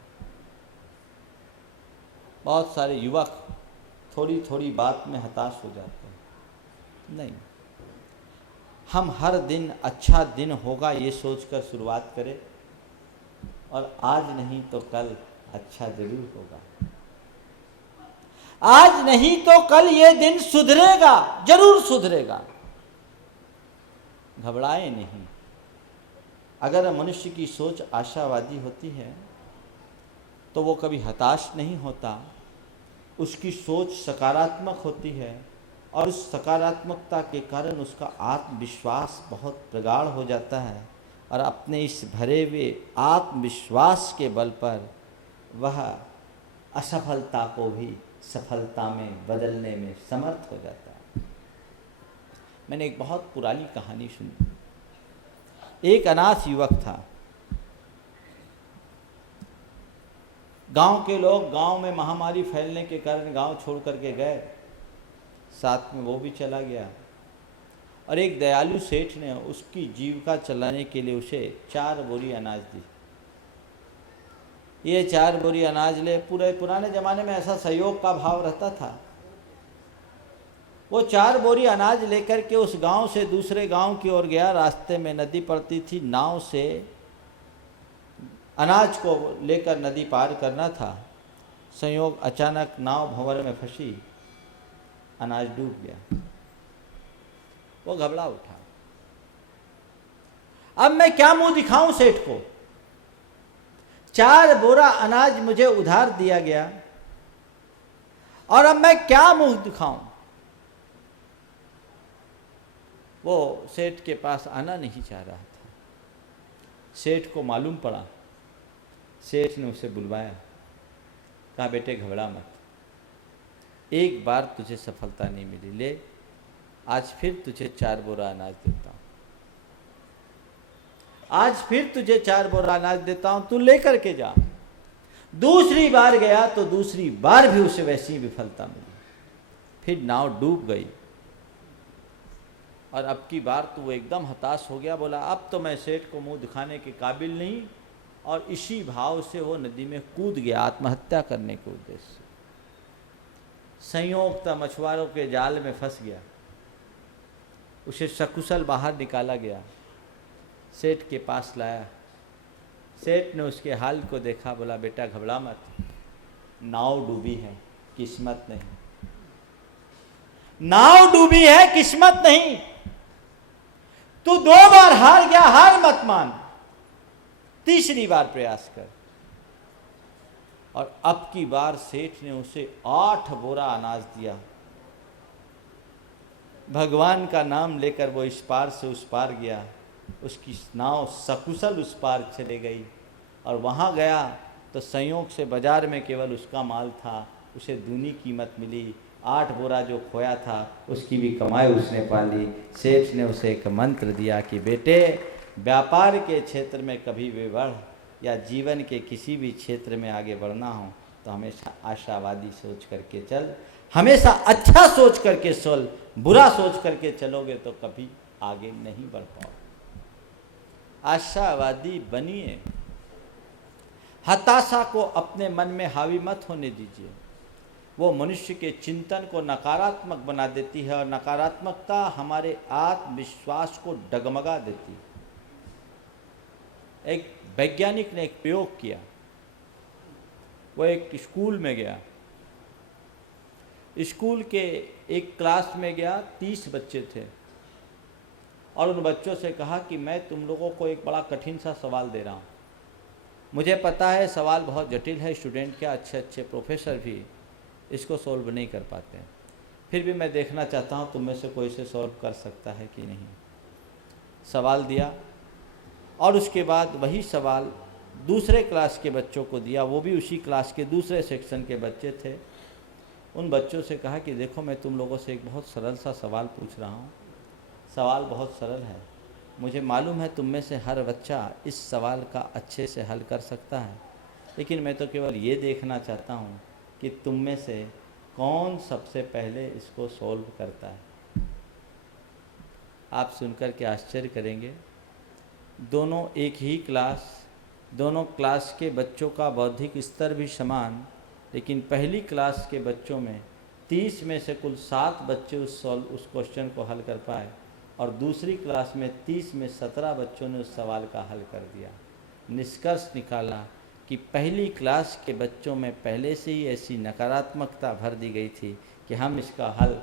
बहुत सारे युवक थोड़ी थोड़ी बात में हताश हो जाते हैं। नहीं, हम हर दिन अच्छा दिन होगा ये सोचकर शुरुआत करें और आज नहीं तो कल अच्छा जरूर होगा। आज नहीं तो कल ये दिन सुधरेगा, जरूर सुधरेगा। घबराए नहीं। अगर मनुष्य की सोच आशावादी होती है तो वो कभी हताश नहीं होता। उसकी सोच सकारात्मक होती है और उस सकारात्मकता के कारण उसका आत्मविश्वास बहुत प्रगाढ़ हो जाता है और अपने इस भरे हुए आत्मविश्वास के बल पर वह असफलता को भी सफलता में बदलने में समर्थ हो जाता है। मैंने एक बहुत पुरानी कहानी सुनी। एक अनाथ युवक था। गांव के लोग गांव में महामारी फैलने के कारण गांव छोड़ करके गए, साथ में वो भी चला गया और एक दयालु सेठ ने उसकी जीविका चलाने के लिए उसे 4 बोरी अनाज दी। ये 4 बोरी अनाज ले, पूरे पुराने ज़माने में ऐसा सहयोग का भाव रहता था। वो 4 बोरी अनाज लेकर के उस गांव से दूसरे गांव की ओर गया। रास्ते में नदी पड़ती थी, नाव से अनाज को लेकर नदी पार करना था। संयोग अचानक नाव भंवर में फंसी, अनाज डूब गया। वो घबरा उठा, अब मैं क्या मुंह दिखाऊं सेठ को? 4 बोरा अनाज मुझे उधार दिया गया और अब मैं क्या मुंह दिखाऊं? वो सेठ के पास आना नहीं चाह रहा था। सेठ को मालूम पड़ा। सेठ ने उसे बुलवाया, कहा बेटे घबरा मत, एक बार तुझे सफलता नहीं मिली, ले आज फिर तुझे 4 बोरा अनाज देता हूं। आज फिर तुझे 4 बोरा अनाज देता हूं, तू लेकर के जा। दूसरी बार गया तो दूसरी बार भी उसे वैसी विफलता मिली। फिर नाव डूब गई और अब की बार तो वो एकदम हताश हो गया। बोला अब तो मैं सेठ को मुंह दिखाने के काबिल नहीं, और इसी भाव से वो नदी में कूद गया आत्महत्या करने के उद्देश्य से। संयोगतः मछुआरों के जाल में फंस गया। उसे सकुशल बाहर निकाला गया, सेठ के पास लाया। सेठ ने उसके हाल को देखा, बोला बेटा घबरा मत, नाव डूबी है, किस्मत नहीं। नाव डूबी है, किस्मत नहीं। तू 2 बार हार गया, हार मत मान, तीसरी बार प्रयास कर। और अब की बार सेठ ने उसे 8 बोरा अनाज दिया। भगवान का नाम लेकर वो इस पार से उस पार गया। उसकी नाव सकुशल उस पार चले गई और वहाँ गया तो संयोग से बाजार में केवल उसका माल था, उसे दूनी कीमत मिली। 8 बोरा जो खोया था उसकी भी कमाई उसने पा ली। सेठ ने उसे एक मंत्र दिया कि बेटे व्यापार के क्षेत्र में कभी भी बढ़ या जीवन के किसी भी क्षेत्र में आगे बढ़ना हो तो हमेशा आशावादी सोच करके चल, हमेशा अच्छा सोच करके चल, बुरा सोच करके चलोगे तो कभी आगे नहीं बढ़ पाओगे। आशावादी बनिए, हताशा को अपने मन में हावी मत होने दीजिए। वो मनुष्य के चिंतन को नकारात्मक बना देती है और नकारात्मकता हमारे आत्मविश्वास को डगमगा देती है। एक वैज्ञानिक ने एक प्रयोग किया। वो एक स्कूल में गया, स्कूल के एक क्लास में गया, 30 बच्चे थे और उन बच्चों से कहा कि मैं तुम लोगों को एक बड़ा कठिन सा सवाल दे रहा हूँ। मुझे पता है सवाल बहुत जटिल है, स्टूडेंट क्या अच्छे अच्छे प्रोफेसर भी इसको सॉल्व नहीं कर पाते हैं, फिर भी मैं देखना चाहता हूँ तुम में से कोई इसे सॉल्व कर सकता है कि नहीं। सवाल दिया और उसके बाद वही सवाल दूसरे क्लास के बच्चों को दिया, वो भी उसी क्लास के दूसरे सेक्शन के बच्चे थे। उन बच्चों से कहा कि देखो मैं तुम लोगों से एक बहुत सरल सा सवाल पूछ रहा हूँ, सवाल बहुत सरल है, मुझे मालूम है तुम में से हर बच्चा इस सवाल का अच्छे से हल कर सकता है, लेकिन मैं तो केवल ये देखना चाहता हूँ कि तुम में से कौन सबसे पहले इसको सॉल्व करता है। आप सुनकर के आश्चर्य करेंगे, दोनों एक ही क्लास, दोनों क्लास के बच्चों का बौद्धिक स्तर भी समान, लेकिन पहली क्लास के बच्चों में 30 में से कुल 7 बच्चे उस क्वेश्चन को हल कर पाए और दूसरी क्लास में 30 में 17 बच्चों ने उस सवाल का हल कर दिया। निष्कर्ष निकाला कि पहली क्लास के बच्चों में पहले से ही ऐसी नकारात्मकता भर दी गई थी कि हम इसका हल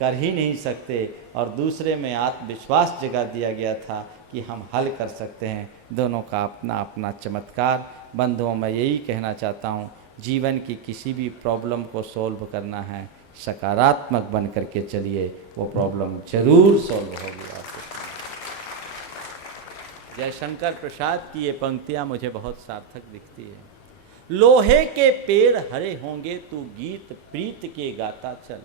कर ही नहीं सकते, और दूसरे में आत्मविश्वास जगा दिया गया था कि हम हल कर सकते हैं। दोनों का अपना अपना चमत्कार। बंधुओं, मैं यही कहना चाहता हूँ, जीवन की किसी भी प्रॉब्लम को सॉल्व करना है, सकारात्मक बन करके चलिए, वो प्रॉब्लम जरूर सॉल्व होगी आपको। जयशंकर प्रसाद की ये पंक्तियाँ मुझे बहुत सार्थक दिखती है। लोहे के पेड़ हरे होंगे तू गीत प्रीत के गाता चल,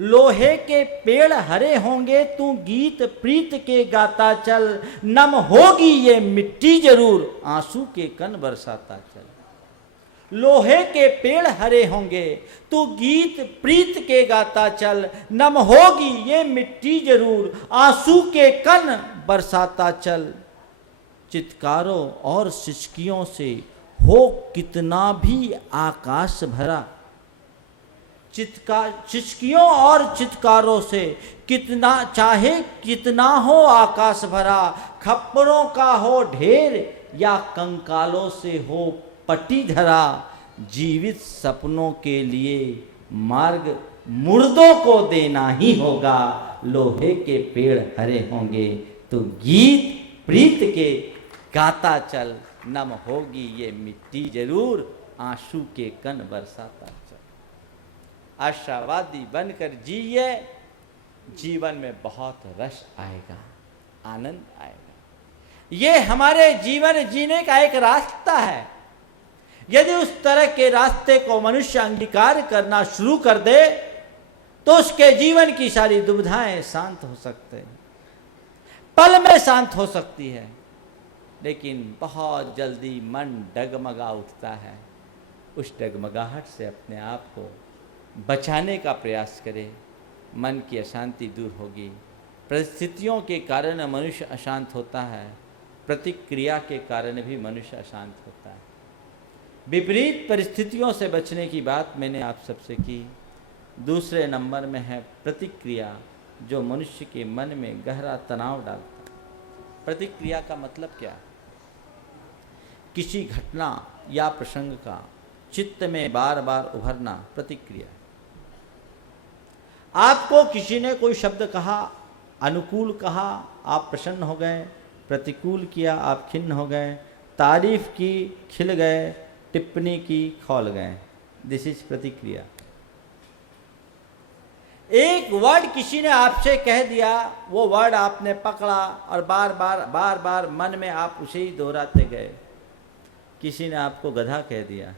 लोहे के पेड़ हरे होंगे तू गीत प्रीत के गाता चल, नम होगी ये मिट्टी जरूर आंसू के कण बरसाता चल। लोहे के पेड़ हरे होंगे तू गीत प्रीत के गाता चल, नम होगी ये मिट्टी जरूर आंसू के कण बरसाता चल। चित्कारों और सिसकियों से हो कितना भी आकाश भरा, सिसकियों और चित्कारों से कितना चाहे कितना हो आकाश भरा, खप्परों का हो ढेर या कंकालों से हो पटी धरा, जीवित सपनों के लिए मार्ग मुर्दों को देना ही होगा। लोहे के पेड़ हरे होंगे तो गीत प्रीत के गाता चल, नम होगी ये मिट्टी जरूर आंसू के कण बरसाता चल। आशावादी बनकर जिए, जीवन में बहुत रस आएगा, आनंद आएगा। ये हमारे जीवन जीने का एक रास्ता है। यदि उस तरह के रास्ते को मनुष्य अंगीकार करना शुरू कर दे तो उसके जीवन की सारी दुविधाएं शांत हो सकते हैं, पल में शांत हो सकती है, लेकिन बहुत जल्दी मन डगमगा उठता है। उस डगमगाहट से अपने आप को बचाने का प्रयास करें, मन की अशांति दूर होगी। परिस्थितियों के कारण मनुष्य अशांत होता है, प्रतिक्रिया के कारण भी मनुष्य अशांत होता है। विपरीत परिस्थितियों से बचने की बात मैंने आप सबसे की। दूसरे नंबर में है प्रतिक्रिया, जो मनुष्य के मन में गहरा तनाव डालता है। प्रतिक्रिया का मतलब क्या है? किसी घटना या प्रसंग का चित्त में बार बार उभरना प्रतिक्रिया। आपको किसी ने कोई शब्द कहा, अनुकूल कहा, आप प्रसन्न हो गए, प्रतिकूल किया, आप खिन्न हो गए, तारीफ की, खिल गए, टिप्पणी की, खौल गए। दिस इज प्रतिक्रिया। एक वर्ड किसी ने आपसे कह दिया, वो वर्ड आपने पकड़ा और बार बार मन में आप उसे ही दोहराते गए। किसी ने आपको गधा कह दिया,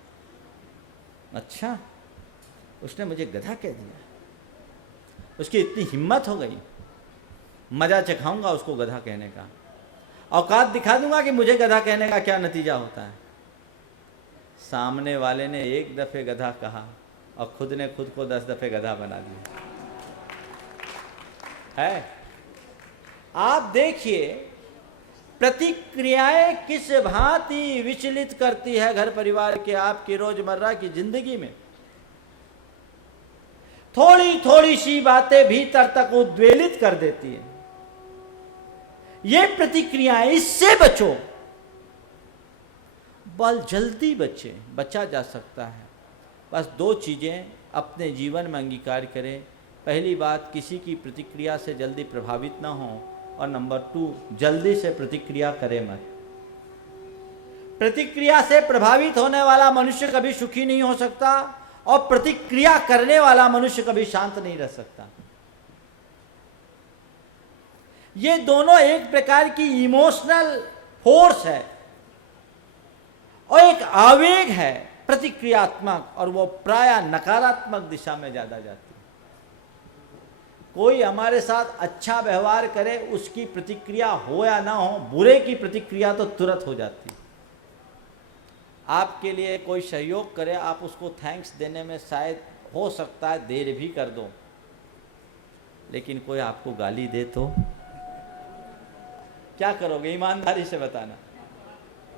अच्छा उसने मुझे गधा कह दिया, उसकी इतनी हिम्मत हो गई, मजा चखाऊंगा उसको गधा कहने का, औकात दिखा दूंगा कि मुझे गधा कहने का क्या नतीजा होता है। सामने वाले ने 1 दफे गधा कहा और खुद ने खुद को 10 दफे गधा बना दिया है। आप देखिए प्रतिक्रियाएं किस भांति विचलित करती है घर परिवार के आपकी रोजमर्रा की जिंदगी में। थोड़ी थोड़ी सी बातें भीतर तक उद्वेलित कर देती है। ये प्रतिक्रियाएं, इससे बचो, बल जल्दी बचा जा सकता है। बस 2 चीजें अपने जीवन में अंगीकार करें। पहली बात, किसी की प्रतिक्रिया से जल्दी प्रभावित ना हो, और नंबर 2, जल्दी से प्रतिक्रिया करें मत। प्रतिक्रिया से प्रभावित होने वाला मनुष्य कभी सुखी नहीं हो सकता, और प्रतिक्रिया करने वाला मनुष्य कभी शांत नहीं रह सकता। ये दोनों एक प्रकार की इमोशनल फोर्स है और एक आवेग है प्रतिक्रियात्मक, और वो प्रायः नकारात्मक दिशा में ज्यादा जाती है। कोई हमारे साथ अच्छा व्यवहार करे, उसकी प्रतिक्रिया हो या ना हो, बुरे की प्रतिक्रिया तो तुरंत हो जाती है। आपके लिए कोई सहयोग करे, आप उसको थैंक्स देने में शायद हो सकता है देर भी कर दो, लेकिन कोई आपको गाली दे तो क्या करोगे? ईमानदारी से बताना।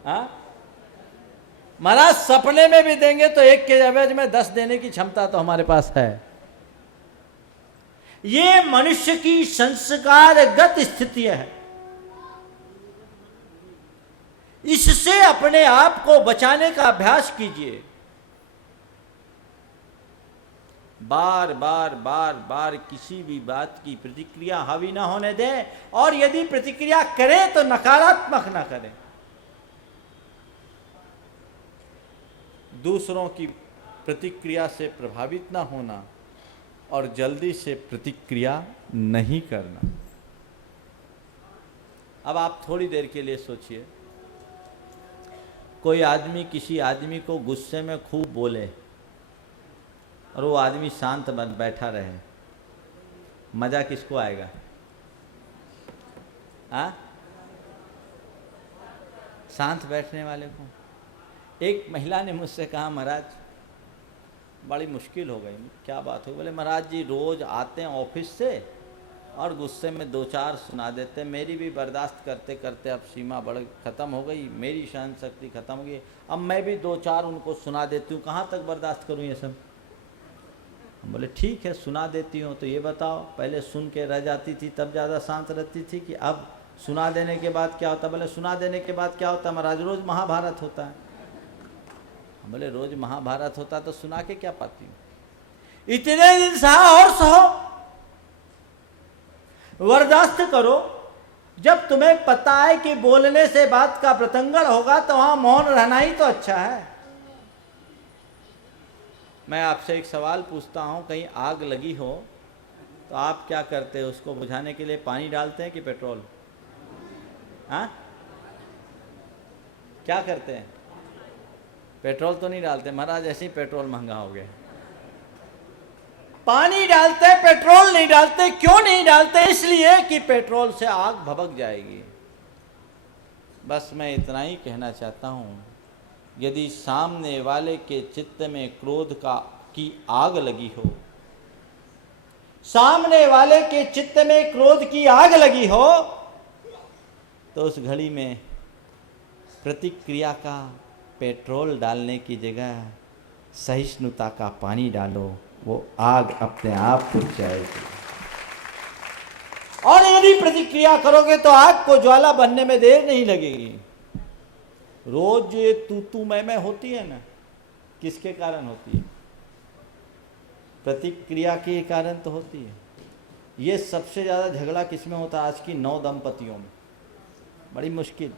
हाँ, महाराज सपने में भी देंगे तो 1 के एवज में 10 देने की क्षमता तो हमारे पास है। ये मनुष्य की संस्कारगत स्थिति है। इससे अपने आप को बचाने का अभ्यास कीजिए। बार बार बार बार किसी भी बात की प्रतिक्रिया हावी ना होने दें, और यदि प्रतिक्रिया करें तो नकारात्मक ना करें। दूसरों की प्रतिक्रिया से प्रभावित ना होना और जल्दी से प्रतिक्रिया नहीं करना। अब आप थोड़ी देर के लिए सोचिए, कोई आदमी किसी आदमी को गुस्से में खूब बोले और वो आदमी शांत बन बैठा रहे, मजा किसको आएगा? हाँ, शांत बैठने वाले को। एक महिला ने मुझसे कहा, महाराज बड़ी मुश्किल हो गई। क्या बात हो? बोले, महाराज जी रोज आते हैं ऑफिस से और गुस्से में 2-4 सुना देते हैं। मेरी भी बर्दाश्त करते करते अब सीमा बढ़ ख़त्म हो गई, मेरी सहन शक्ति ख़त्म हो गई। अब मैं भी 2-4 उनको सुना देती हूँ, कहाँ तक बर्दाश्त करूँ ये सब? हम बोले ठीक है, सुना देती हूँ, तो ये बताओ पहले सुन के रह जाती थी तब ज़्यादा शांत रहती थी, कि अब सुना देने के बाद क्या होता? बोले सुना देने के बाद क्या होता महाराज? रोज़ महाभारत होता है। हम बोले रोज़ महाभारत होता तो सुना के क्या पाती हूँ? इतने दिन सहा और सहो, बर्दाश्त करो। जब तुम्हें पता है कि बोलने से बात का प्रतंगड़ होगा तो वहां मौन रहना ही तो अच्छा है। मैं आपसे एक सवाल पूछता हूं, कहीं आग लगी हो तो आप क्या करते हैं? उसको बुझाने के लिए पानी डालते हैं कि पेट्रोल? हाँ, क्या करते हैं? पेट्रोल तो नहीं डालते महाराज, ऐसे ही पेट्रोल महंगा हो गया। पानी डालते, पेट्रोल नहीं डालते। क्यों नहीं डालते? इसलिए कि पेट्रोल से आग भभक जाएगी। बस मैं इतना ही कहना चाहता हूं, यदि सामने वाले के चित्त में क्रोध की आग लगी हो, सामने वाले के चित्त में क्रोध की आग लगी हो, तो उस घड़ी में प्रतिक्रिया का पेट्रोल डालने की जगह सहिष्णुता का पानी डालो, वो आग अपने आप बुझ जाएगी। और यदि प्रतिक्रिया करोगे तो आग को ज्वाला बनने में देर नहीं लगेगी। रोज ये तू मैं होती है ना, किसके कारण होती है? प्रतिक्रिया के कारण तो होती है। ये सबसे ज़्यादा झगड़ा किसमें होता है? आज की 9 दंपतियों में। बड़ी मुश्किल।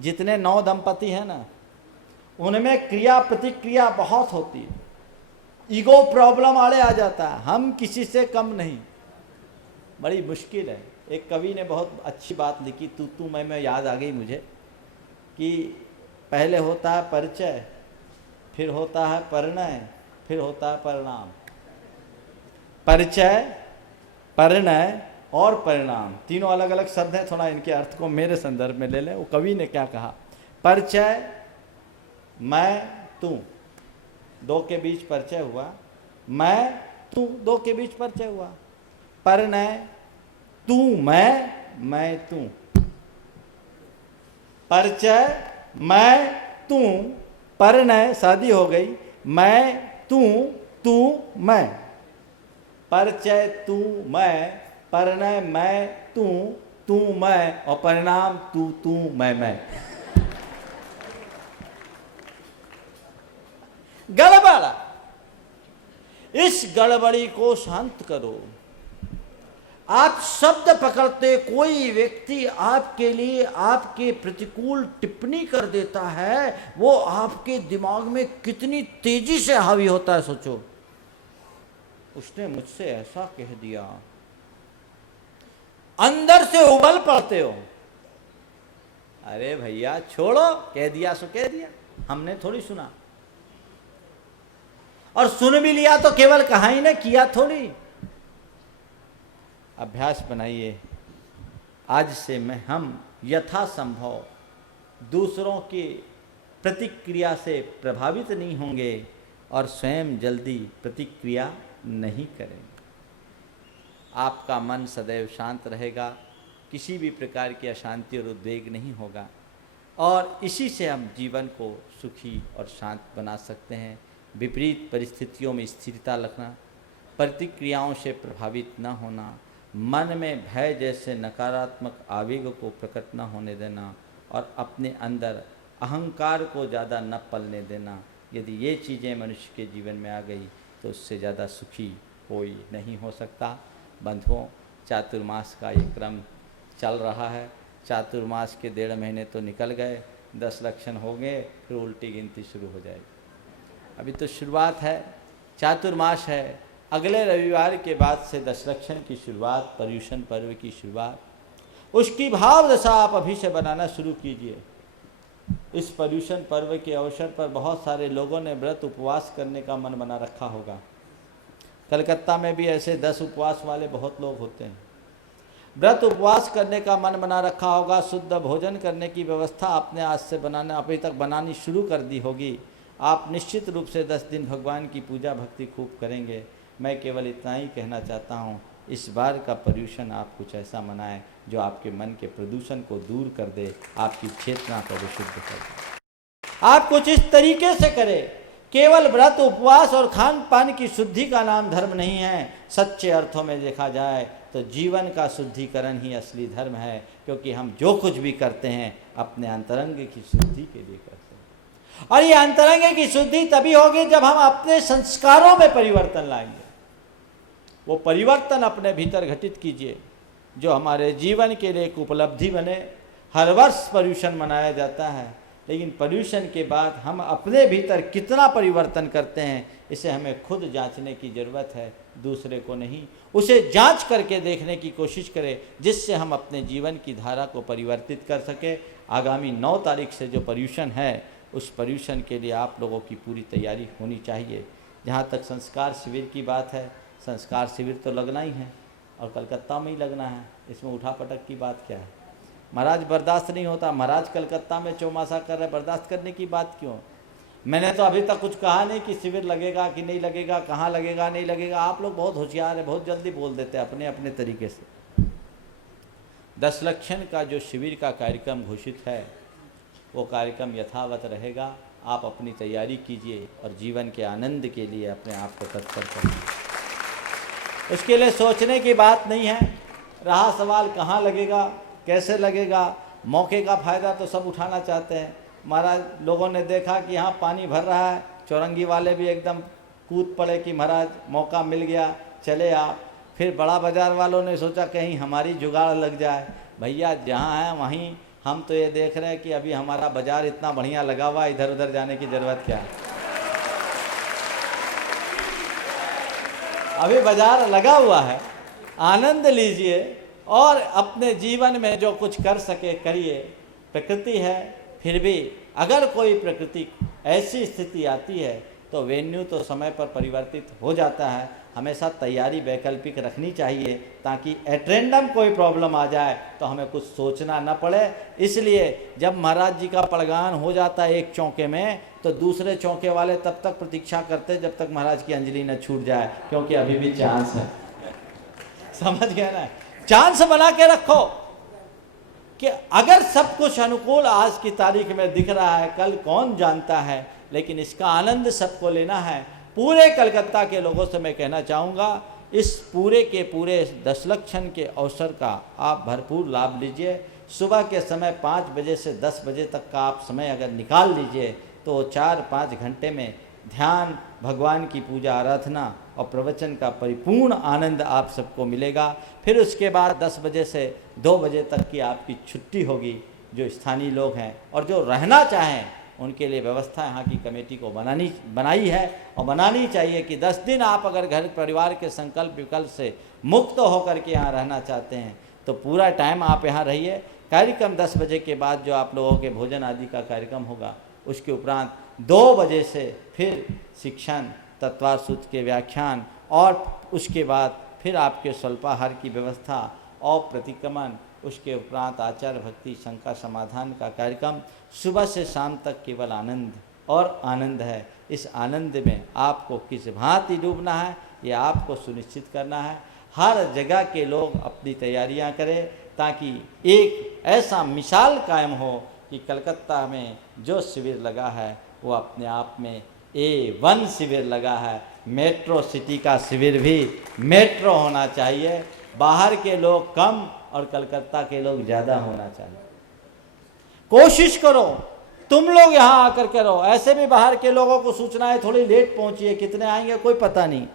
जितने 9 दंपति हैं ना, उनमें क्रिया प्रतिक्रिया बहुत होती है। ईगो प्रॉब्लम आड़े आ जाता है, हम किसी से कम नहीं। बड़ी मुश्किल है। एक कवि ने बहुत अच्छी बात लिखी, तू मैं याद आ गई मुझे, कि पहले होता है परिचय, फिर होता है परिणय, फिर होता है परिणाम। परिचय, परिणय और परिणाम तीनों अलग अलग शब्द हैं। थोड़ा इनके अर्थ को मेरे संदर्भ में ले लें। वो कवि ने क्या कहा? परिचय, मैं तू, दो के बीच परिचय हुआ, मैं तू, दो के बीच परिचय हुआ, परिणय तू मैं तू, परिचय मैं तू, परिणय शादी हो गई, मैं तू मैं, परिचय तू मैं, परिणय मैं तू मैं, और परिणाम तू मैं। गड़बड़, इस गड़बड़ी को शांत करो। आप शब्द पकड़ते, कोई व्यक्ति आपके लिए आपके प्रतिकूल टिप्पणी कर देता है, वो आपके दिमाग में कितनी तेजी से हावी होता है सोचो। उसने मुझसे ऐसा कह दिया, अंदर से उबल पड़ते हो। अरे भैया छोड़ो, कह दिया सो कह दिया, हमने थोड़ी सुना, और सुन भी लिया तो केवल कहा ही ना, किया थोड़ी। अभ्यास बनाइए, आज से हम यथासंभव दूसरों की प्रतिक्रिया से प्रभावित नहीं होंगे और स्वयं जल्दी प्रतिक्रिया नहीं करेंगे। आपका मन सदैव शांत रहेगा, किसी भी प्रकार की अशांति और उद्वेग नहीं होगा, और इसी से हम जीवन को सुखी और शांत बना सकते हैं। विपरीत परिस्थितियों में स्थिरता रखना, प्रतिक्रियाओं से प्रभावित न होना, मन में भय जैसे नकारात्मक आवेग को प्रकट न होने देना, और अपने अंदर अहंकार को ज़्यादा न पलने देना। यदि ये चीज़ें मनुष्य के जीवन में आ गई तो उससे ज़्यादा सुखी कोई नहीं हो सकता। बंधुओं, चातुर्मास का ये क्रम चल रहा है। चातुर्मास के 1.5 महीने तो निकल गए, 10 लक्षण हो गए, फिर उल्टी गिनती शुरू हो जाएगी। अभी तो शुरुआत है, चातुर्मास है। अगले रविवार के बाद से 10 लक्षण की शुरुआत, पर्युषण पर्व की शुरुआत, उसकी भाव दशा आप अभी से बनाना शुरू कीजिए। इस पर्युषण पर्व के अवसर पर बहुत सारे लोगों ने व्रत उपवास करने का मन बना रखा होगा। कलकत्ता में भी ऐसे 10 उपवास वाले बहुत लोग होते हैं। व्रत उपवास करने का मन बना रखा होगा, शुद्ध भोजन करने की व्यवस्था आपने आज से बनाना, अभी तक बनानी शुरू कर दी होगी। आप निश्चित रूप से 10 दिन भगवान की पूजा भक्ति खूब करेंगे। मैं केवल इतना ही कहना चाहता हूँ, इस बार का पर्युषण आप कुछ ऐसा मनाएं जो आपके मन के प्रदूषण को दूर कर दे, आपकी चेतना को विशुद्ध कर दे। आप कुछ इस तरीके से करें। केवल व्रत उपवास और खान पान की शुद्धि का नाम धर्म नहीं है। सच्चे अर्थों में देखा जाए तो जीवन का शुद्धिकरण ही असली धर्म है, क्योंकि हम जो कुछ भी करते हैं अपने अंतरंग की शुद्धि के लिए करते हैं, और ये अंतरंग की शुद्धि तभी होगी जब हम अपने संस्कारों में परिवर्तन लाएंगे। वो परिवर्तन अपने भीतर घटित कीजिए जो हमारे जीवन के लिए एक उपलब्धि बने। हर वर्ष पर्युषण मनाया जाता है, लेकिन पर्युषण के बाद हम अपने भीतर कितना परिवर्तन करते हैं, इसे हमें खुद जांचने की ज़रूरत है, दूसरे को नहीं। उसे जांच करके देखने की कोशिश करें, जिससे हम अपने जीवन की धारा को परिवर्तित कर सकें। आगामी 9 तारीख से जो पर्युषण है, उस पर्युषण के लिए आप लोगों की पूरी तैयारी होनी चाहिए। जहाँ तक संस्कार शिविर की बात है, संस्कार शिविर तो लगना ही है, और कलकत्ता में ही लगना है। इसमें उठापटक की बात क्या है? महाराज बर्दाश्त नहीं होता, महाराज कलकत्ता में चौमासा कर रहे, बर्दाश्त करने की बात क्यों? मैंने तो अभी तक कुछ कहा नहीं कि शिविर लगेगा कि नहीं लगेगा, कहाँ लगेगा नहीं लगेगा। आप लोग बहुत होशियार है, बहुत जल्दी बोल देते हैं अपने अपने तरीके से। 10 लक्षण का जो शिविर का कार्यक्रम घोषित है, वो कार्यक्रम यथावत रहेगा। आप अपनी तैयारी कीजिए और जीवन के आनंद के लिए अपने आप को तत्पर करिए। उसके लिए सोचने की बात नहीं है। रहा सवाल कहाँ लगेगा, कैसे लगेगा, मौके का फ़ायदा तो सब उठाना चाहते हैं। महाराज लोगों ने देखा कि यहाँ पानी भर रहा है, चौरंगी वाले भी एकदम कूद पड़े कि महाराज मौका मिल गया, चले आप। फिर बड़ा बाज़ार वालों ने सोचा कहीं हमारी जुगाड़ लग जाए। भैया जहाँ है वहीं हम तो ये देख रहे हैं कि अभी हमारा बाज़ार इतना बढ़िया लगा हुआ, इधर उधर जाने की ज़रूरत क्या है। अभी बाज़ार लगा हुआ है, आनंद लीजिए और अपने जीवन में जो कुछ कर सके करिए। प्रकृति है, फिर भी अगर कोई प्रकृति ऐसी स्थिति आती है तो वेन्यू तो समय पर परिवर्तित हो जाता है। हमेशा तैयारी वैकल्पिक रखनी चाहिए, ताकि एट रैंडम कोई प्रॉब्लम आ जाए तो हमें कुछ सोचना न पड़े। इसलिए जब महाराज जी का पड़गान हो जाता है एक चौके में, तो दूसरे चौके वाले तब तक प्रतीक्षा करते जब तक महाराज की अंजलि न छूट जाए, क्योंकि अभी भी चांस है। समझ गए ना? चांस बना के रखो कि अगर सब कुछ अनुकूल आज की तारीख में दिख रहा है, कल कौन जानता है, लेकिन इसका आनंद सबको लेना है। पूरे कलकत्ता के लोगों से मैं कहना चाहूँगा, इस पूरे के पूरे दशलक्षण के अवसर का आप भरपूर लाभ लीजिए। सुबह के समय 5 बजे से 10 बजे तक का आप समय अगर निकाल लीजिए तो 4-5 घंटे में ध्यान, भगवान की पूजा आराधना और प्रवचन का परिपूर्ण आनंद आप सबको मिलेगा। फिर उसके बाद 10 बजे से 2 बजे तक की आपकी छुट्टी होगी। जो स्थानीय लोग हैं और जो रहना चाहें उनके लिए व्यवस्था यहाँ की कमेटी को बनाई है और बनानी चाहिए कि 10 दिन आप अगर घर परिवार के संकल्प विकल्प से मुक्त होकर के यहाँ रहना चाहते हैं तो पूरा टाइम आप यहाँ रहिए। कार्यक्रम 10 बजे के बाद जो आप लोगों के भोजन आदि का कार्यक्रम होगा, उसके उपरांत 2 बजे से फिर शिक्षण, तत्वार सूत्र के व्याख्यान और उसके बाद फिर आपके स्वल्पाहार की व्यवस्था और प्रतिक्रमण, उसके उपरांत आचार भक्ति शंका समाधान का कार्यक्रम। सुबह से शाम तक केवल आनंद और आनंद है। इस आनंद में आपको किस भांति डूबना है ये आपको सुनिश्चित करना है। हर जगह के लोग अपनी तैयारियां करें ताकि एक ऐसा मिसाल कायम हो कि कलकत्ता में जो शिविर लगा है वो अपने आप में A1 शिविर लगा है। मेट्रो सिटी का शिविर भी मेट्रो होना चाहिए। बाहर के लोग कम और कलकत्ता के लोग ज़्यादा होना चाहिए। कोशिश करो, तुम लोग यहाँ आकर के रहो। ऐसे भी बाहर के लोगों को सूचना है थोड़ी लेट पहुँचिए, कितने आएंगे कोई पता नहीं,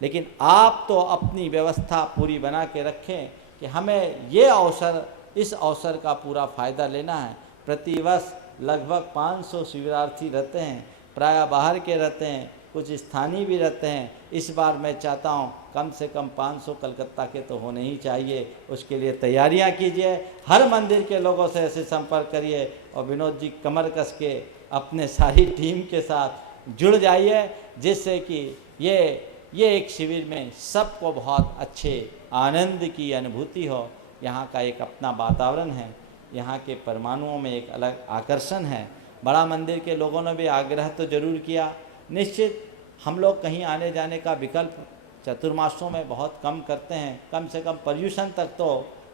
लेकिन आप तो अपनी व्यवस्था पूरी बना के रखें कि हमें ये अवसर, इस अवसर का पूरा फ़ायदा लेना है। प्रतिवर्ष लगभग 500 शिविरार्थी रहते हैं, प्रायः बाहर के रहते हैं, कुछ स्थानीय भी रहते हैं। इस बार मैं चाहता हूँ कम से कम 500 कलकत्ता के तो होने ही चाहिए। उसके लिए तैयारियाँ कीजिए। हर मंदिर के लोगों से ऐसे संपर्क करिए और विनोद जी कमर कस के अपने सारी टीम के साथ जुड़ जाइए, जिससे कि ये एक शिविर में सबको बहुत अच्छे आनंद की अनुभूति हो। यहाँ का एक अपना वातावरण है, यहाँ के परमाणुओं में एक अलग आकर्षण है। बड़ा मंदिर के लोगों ने भी आग्रह तो जरूर किया। निश्चित हम लोग कहीं आने जाने का विकल्प चतुर्मासों में बहुत कम करते हैं, कम से कम पर्यूषण तक तो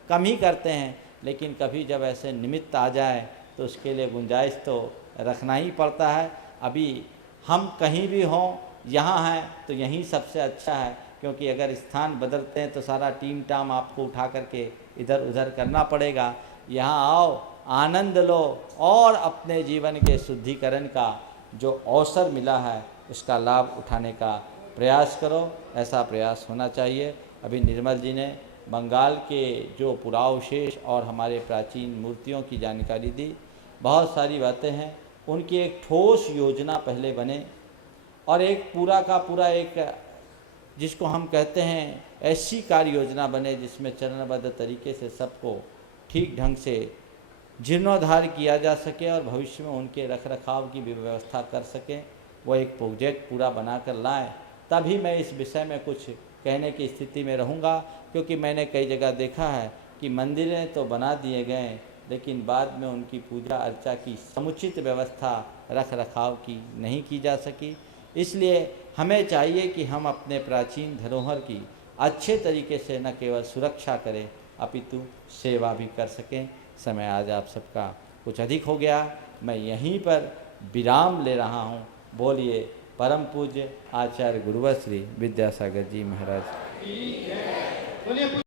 कम ही करते हैं, लेकिन कभी जब ऐसे निमित्त आ जाए तो उसके लिए गुंजाइश तो रखना ही पड़ता है। अभी हम कहीं भी हों, यहाँ हैं तो यहीं सबसे अच्छा है, क्योंकि अगर स्थान बदलते हैं तो सारा टीम टाम आपको उठा करके इधर उधर करना पड़ेगा। यहाँ आओ, आनंद लो और अपने जीवन के शुद्धिकरण का जो अवसर मिला है उसका लाभ उठाने का प्रयास करो। ऐसा प्रयास होना चाहिए। अभी निर्मल जी ने बंगाल के जो पुरावशेष और हमारे प्राचीन मूर्तियों की जानकारी दी। बहुत सारी बातें हैं, उनकी एक ठोस योजना पहले बने और एक पूरा का पूरा एक जिसको हम कहते हैं ऐसी कार्य योजना बने जिसमें चरणबद्ध तरीके से सबको ठीक ढंग से जीर्णोद्धार किया जा सके और भविष्य में उनके रख रखाव की भी व्यवस्था कर सकें। वो एक प्रोजेक्ट पूरा बनाकर लाएं, तभी मैं इस विषय में कुछ कहने की स्थिति में रहूँगा। क्योंकि मैंने कई जगह देखा है कि मंदिरें तो बना दिए गए लेकिन बाद में उनकी पूजा अर्चा की समुचित व्यवस्था रख रखाव की नहीं की जा सकी। इसलिए हमें चाहिए कि हम अपने प्राचीन धरोहर की अच्छे तरीके से न केवल सुरक्षा करें अपितु सेवा भी कर सकें। समय आज आप सबका कुछ अधिक हो गया, मैं यहीं पर विराम ले रहा हूँ। बोलिए परम पूज्य आचार्य गुरुवर श्री विद्यासागर जी महाराज।